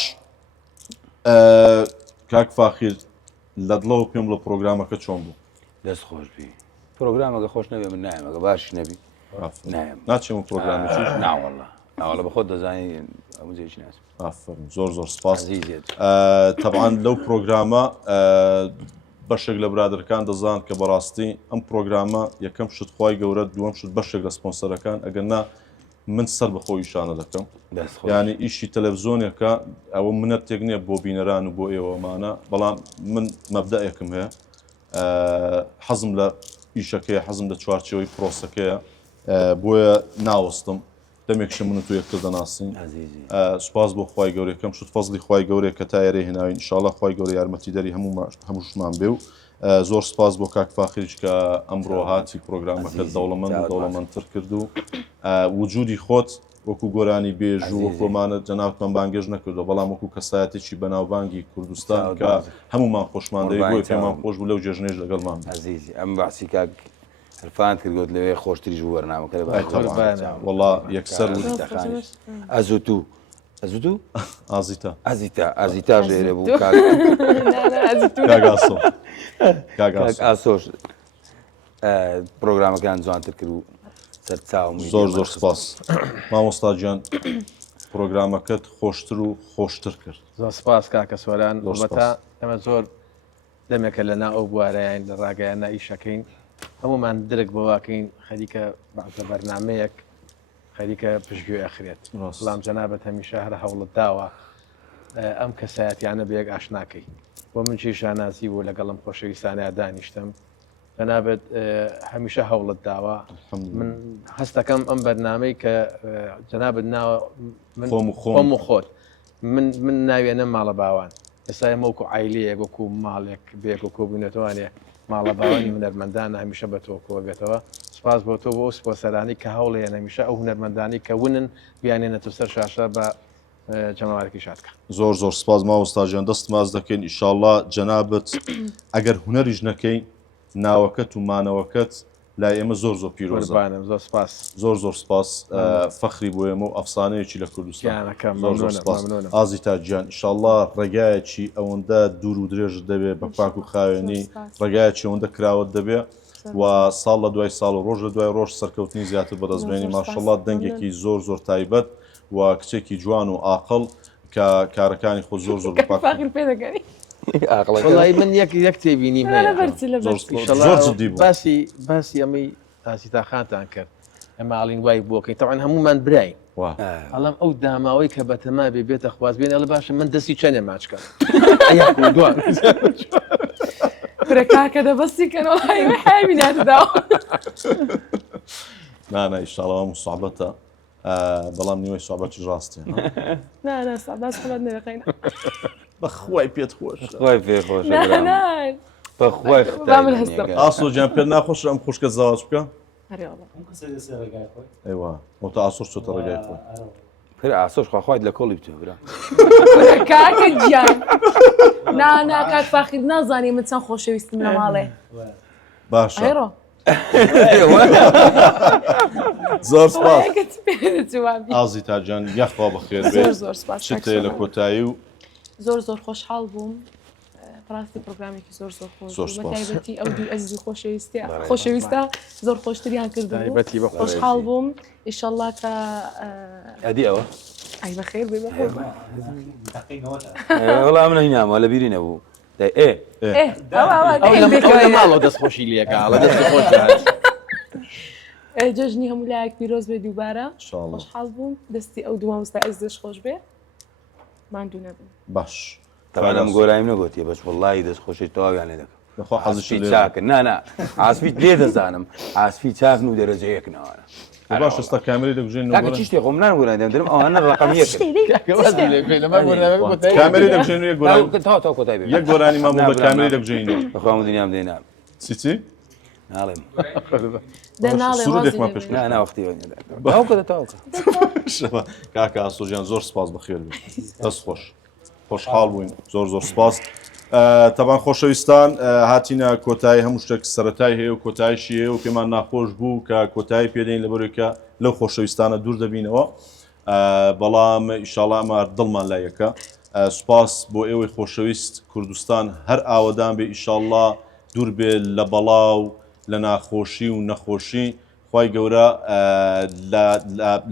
کاک فاخیر لە دڵەوە پێم لە پرۆگرامەکە چۆن بوو دەست خۆش بی پرۆگرامەکە خۆش نەبێ من نایەمەکە باش نەبی نایم ناچێم و پرۆگرامیچیش ناوەڵڵا ناوەڵە بە خۆت دەزانی ئەموزێکی ناس ئافرین زۆر سپاس عزیزێت تەبعاان لەو پرۆگرامە بەشێک لە برادرەکان دەزان کە بەڕاستی ئەم پرۆگرامە یەکەم شت خی گەورە دووەم شت بەشێک لە سپۆنسەرەکان ئەگەرنا من سەر بەخۆی شانە دەکەم ینی ئیشی تەلەڤزیۆنێکە ئەوە منەت تێک نییە بۆ بینەران و بۆ ئێوەمانە بەڵام من مەبدەیەکم هەیە حەزم لە ئیشەکەی حەزم لە چوارچەوەی پرۆسەکەیە بۆیە ناوەستم دەمێکشە من تو یەکتر دەناسین سوپاس بۆ خی گەورەکەم شت فەزلی خی گەورێک کە تا یارێ هێناوین ئینشاڵڵا خی گەورە یارمەتی دەری هەمووشمان بێ و زۆر سپاس بۆ کاک فاخریش کە ئەمڕۆ هاتی پرۆگرامەکە دەوڵەمەندتر کرد و وجودی خۆت وەکو گۆرانی بێژ و وەکۆمانە جەناوتمان بانگێژ نەکردو بەڵام وەکو کەسایەتێکی بەناوبانگی کوردستان کە هەمومان خۆشمان دەوێت بۆی پێمان خۆش بوو لەو جێژنێژ لەگەڵمان عزیزی ئەم باسی کاک عرفان کردگوت لەوێ خۆشتریش بوو وەرنامەکە وەڵا یەکسەر ئەزوتو ئازیتا ژێرە بوو ئاسۆش پرۆگرامەکان جوانتر کرد و سەرچاوم زۆر سپاس مامۆستاجیان پرۆگرامەکەت خۆشتر و خۆشتر کرد زۆر سپاس کاکە سۆران بەتا ئەمە زۆر دەمێکە لەنا ئەو بوارەیان لە ڕاگەیان ئیشەکەین هەمومان درک بۆواکەین خەریکە بەعزە بەرنمەیەک خەریکە پشتگوێ ئەخرێت بەڵام جەنابەت هەمیشە هەر هەوڵت داوە ئەم کەسایەتیانە بەیەک ئاشناکەی بۆ من چی شانازی بوو لەگەڵم خۆشەویستانەیە دانیشتم جەنابەت هەمیشە هەوڵت داوە من هەستەکەم ئەم بەرنامەی کە جەنابەت ناوە خۆم و خۆت من ناوێنە ماڵە باوان ئێستا ئەمەوەکو عیلەیەک وەکو ماڵێک بێک و کۆبوونەتوانێ ماڵە باوانی هونەرمەندانە هەمیشە بە تۆ کۆ بێتەوە سپاس بۆ تۆ بۆ سپۆسەرانی کە هەوڵێن هەمیشە ئەو هونەرمەندانی کە ونن بیانێنێتە سەر شاشە بە جەماوارێکی شادکە زۆر سپاس ماوەستاژیان دەست ماز دەکەین ئیشاڵڵا جەنابەت ئەگەر هونەریش نەکەی ناوەکەت و مانەوەکەت لای ئێمە زۆر پیرۆزبانم زۆر سپاس زۆر سپاس فەخری بۆ ئێمە و ئەفسانەیەکی لە کوردستان ئازیتا گیان ئیشاڵڵا ڕێگایەکی ئەوەندە دوور و درێژ دەبێت بە پاک و خاوێنی ڕێگایەکی ئەوەندە کراوت دەبێت و ساڵ لە دوای ساڵ و ڕۆژ لە دوای ڕۆژ سەرکەوتنی زیاتر بەدەستبێنی ماشەڵڵا دەنگێکی زۆر تایبەت و کچێکی جوان و عاقڵ کە کارەکانی خۆ زۆر وڵی من یەک تێبینیم باسی ئەمەی ئاسیتاخانتان کرد ئەمە ئاڵین وای بۆکەین تەوان هەمومان براین ئەڵام ئەو داماوەی کە بەتەما بێتە خوازبێن ئەڵە باشە من دەستی چەنێ ماچکە فرەکاکە دەبەستی کەنەوەی حامیناتداوە نانە ئیشاڵەوە مسابەتە بەڵام نیوەی سوابەتی ڕاستێ ساباس خڵات نەرەقەینە بەخوای پێت خۆش بەخوای ئاسۆجیان پێ ناخۆش ئەم خوشکە زاواج بکە ئەیوە مۆتە ئاسۆش چۆتە ڕێگای خۆی پێ ئاسۆش خواخوایت لە کۆڵی بتۆ برا کاکە گیان نا کاک فاخیر نازانی من چەند خۆشەویستم لە ماڵێ باشە زۆر سپاس ئازیتاجان یەخوا بەخێر بێت شتێ لە کۆتایی و زۆر خۆشحاڵ بووم ڕاستی پرۆگرامێکی زۆر خۆش بەتایبەتی ئەو دوو ئەزیز و خۆشەویستە زۆر خۆشتریان کردبوو خۆشحاڵ بووم ئیشەڵڵا کە ئەدی ئەوە ئای بەخێر بێ وەڵام من هینامەوە لە بیری نەبوو ماڵەوە دەستخۆشی لێکە جەژنی هەموو لایەک پیرۆز بێ دووبارە خۆشحاڵ بووم دەستی ئەو دوو مامۆستا ئەزیز خۆش بێ ماندوو نەبوو باش تەوانم گۆرایم نەگوتیە بەش وەڵڵی دەستخۆشی تەواویان لێ دەکەم حەزشی چاکن نا ئاسپیت لێ دەزانم ئاسپی چاکن و دەرەجەیەکنەوەە باش ئستا کامێری دەبژێن چی شتێک خۆم نانگوڕان دەم ئەوانە ڕقەمیەک کامێری دەبژێن یەک گۆرانی مامۆ بە کامێری دەبژێنەوە بەخوام دنیام دێنام چی ناڵێم سرودێکمان پێش نا وەختی تاوکە کاکە ئاسۆژیان زۆر سپاس بەخێر بێت دەست خۆشحاڵ بووین زۆر سپاس تەبان خۆشەویستان هاتینە کۆتایی هەموو شتێک سەرەتای هەیە و کۆتایشی هەیە و پێمان ناخۆش بوو کە کۆتایی پێدەین لەبەرێکە لەو خۆشەویستانە دوور دەبینەوە بەڵام ئیشاڵڵا ئەمە دڵمان لایەکە سوپاس بۆ ئێوەی خۆشەویست کوردستان هەر ئاوەدان بێ ئیشاڵڵا دوور بێ لە بەڵاو لە ناخۆشی و نەخۆشی خی گەورە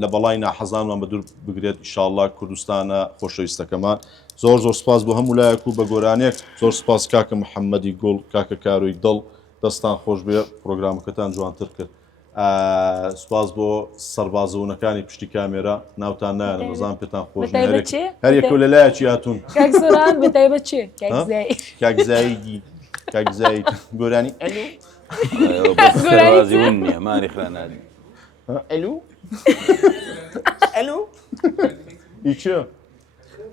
لە بەڵای ناحەزانمان بە دوور بگرێت ئیشاڵڵا کوردستانە خۆشەویستەکەمان زۆر سپاس بۆ هەموو لایەک و بە گۆرانێک زۆر سپاس کاکە محەممەدی گوڵ کاکە کاروی دڵ دەستان خۆش بێ پرۆگرامەکەتان جوانتر کرد سپاس بۆ سەربازەوونەکانی پشتی کامێرە ناوتان نایە مەزان پێتان خۆش هەر یەکە لە لایەکی هاتوون کاکزایی گۆرانی نییە ماری خوێنانی ئەلو ئیچە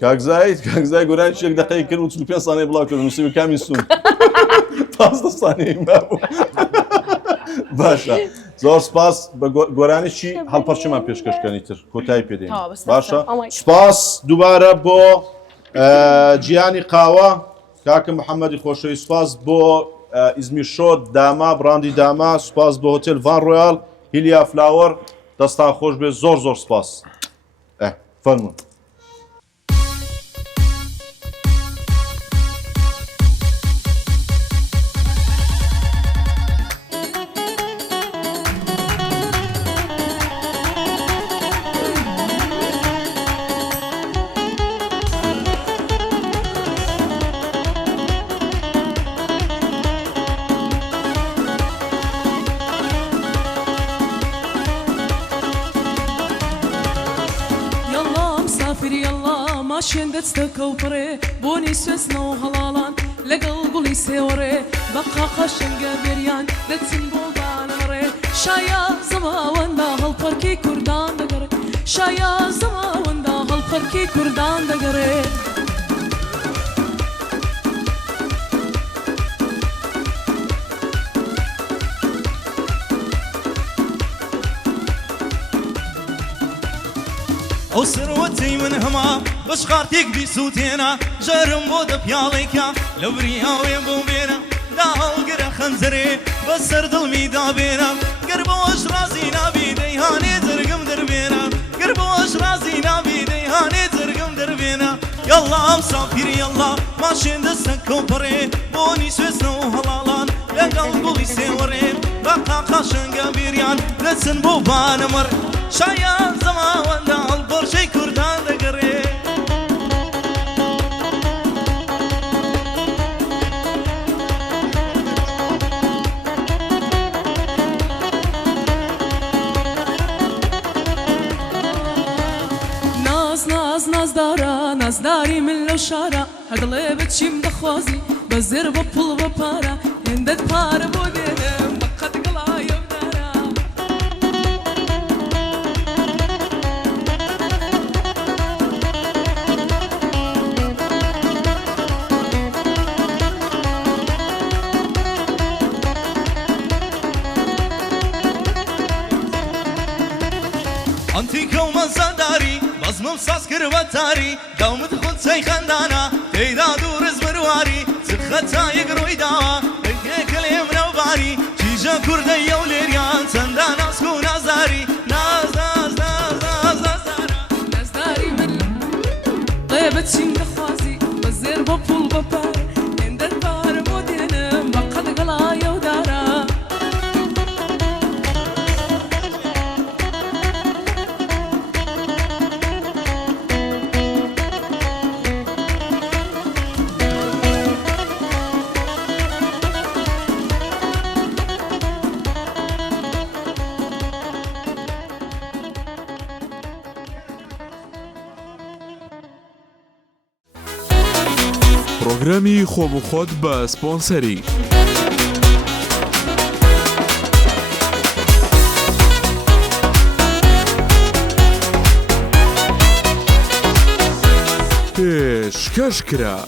کاکزای گۆرانی شێک دقەی کرد و 5 سانەی بڵاو کرد نووسیبی کامی سوون 15 سانەی مابوو باشە زۆر سپاس بە گۆرانیشی هەڵپەرچەمان پێشکەشکەنی تر کۆتایی پێدەین باشە سپاس دووبارە بۆ جیانی قاوە کاکە محەممەدی خۆشەوی سپاس بۆ ئیزمیر شۆ داما براندی داما سپاس بۆ هۆتێل ڤان ڕۆیال هیلیا فلاوەر دەستان خۆش بێ زۆر سپاس فەرمون ماشین دەستەکە و پڕێ بۆنی سوێسنەوە هەڵاڵان لەگەڵ گوڵی سێوەڕێ بە قاقا شەنگە بێریان دەچین بۆ بانەڕێ شایە زەماوەندا هەڵپەرکی کوردان دەگەڕێ شایە زەماوەندا هەڵپەرکی کوردان دەگەڕێ ئەو سەرەوەتەی من هەما بەشقارتێک بیسووتێنە ژەرم بۆ دە پیاڵێکە لە وریاوێ بۆ بێنە دا هەڵگرە خەنجەرێ بەسەر دڵمی دابێنە گەر بەوەش رازی نابی دەیهانێ جەرگم دەربێنە گەر بەوەش رازی نابی دەیهانێ جەرگم دەربێنە یەڵڵا ئەم سافیر یەڵڵا ماشێن دەستەکە و پەڕێ بۆنی سوێسنەوە هەڵاڵان لەگەڵ گوڵی سێوەڕێ بە قاقا شەنگە بیریان دەچن بۆ بانەمەڕ شایە زەماوەندا هەڵبەرشەی کوردان دەگەڕێ نازداری من لەو شارە هەدڵێ بچیم دەخوازی بە زێر بە پوڵ بە پارە هێندەت پارە بۆ دێنم بە قەت گڵایە بدارە ئەنتیکە و مەزەداری بەزمم ساز کرد بە تاری داومت خود چەی خەندانە تێیدا دوو ڕز برواری چرخەتا یەک ڕووی داوە بگێکە لێ منەوباری کیژە کوردەیە و لێریان چەندە ناسک و نازاری نازداری من ڵێ بچین دەخوازی بە زێر بە پوڵ بە پار هێندەت پارە بۆ دێنم بە قەت گەڵایە و دارە پرۆگرامی خۆم و خۆت بە سپۆنسەری پێشکەشکرا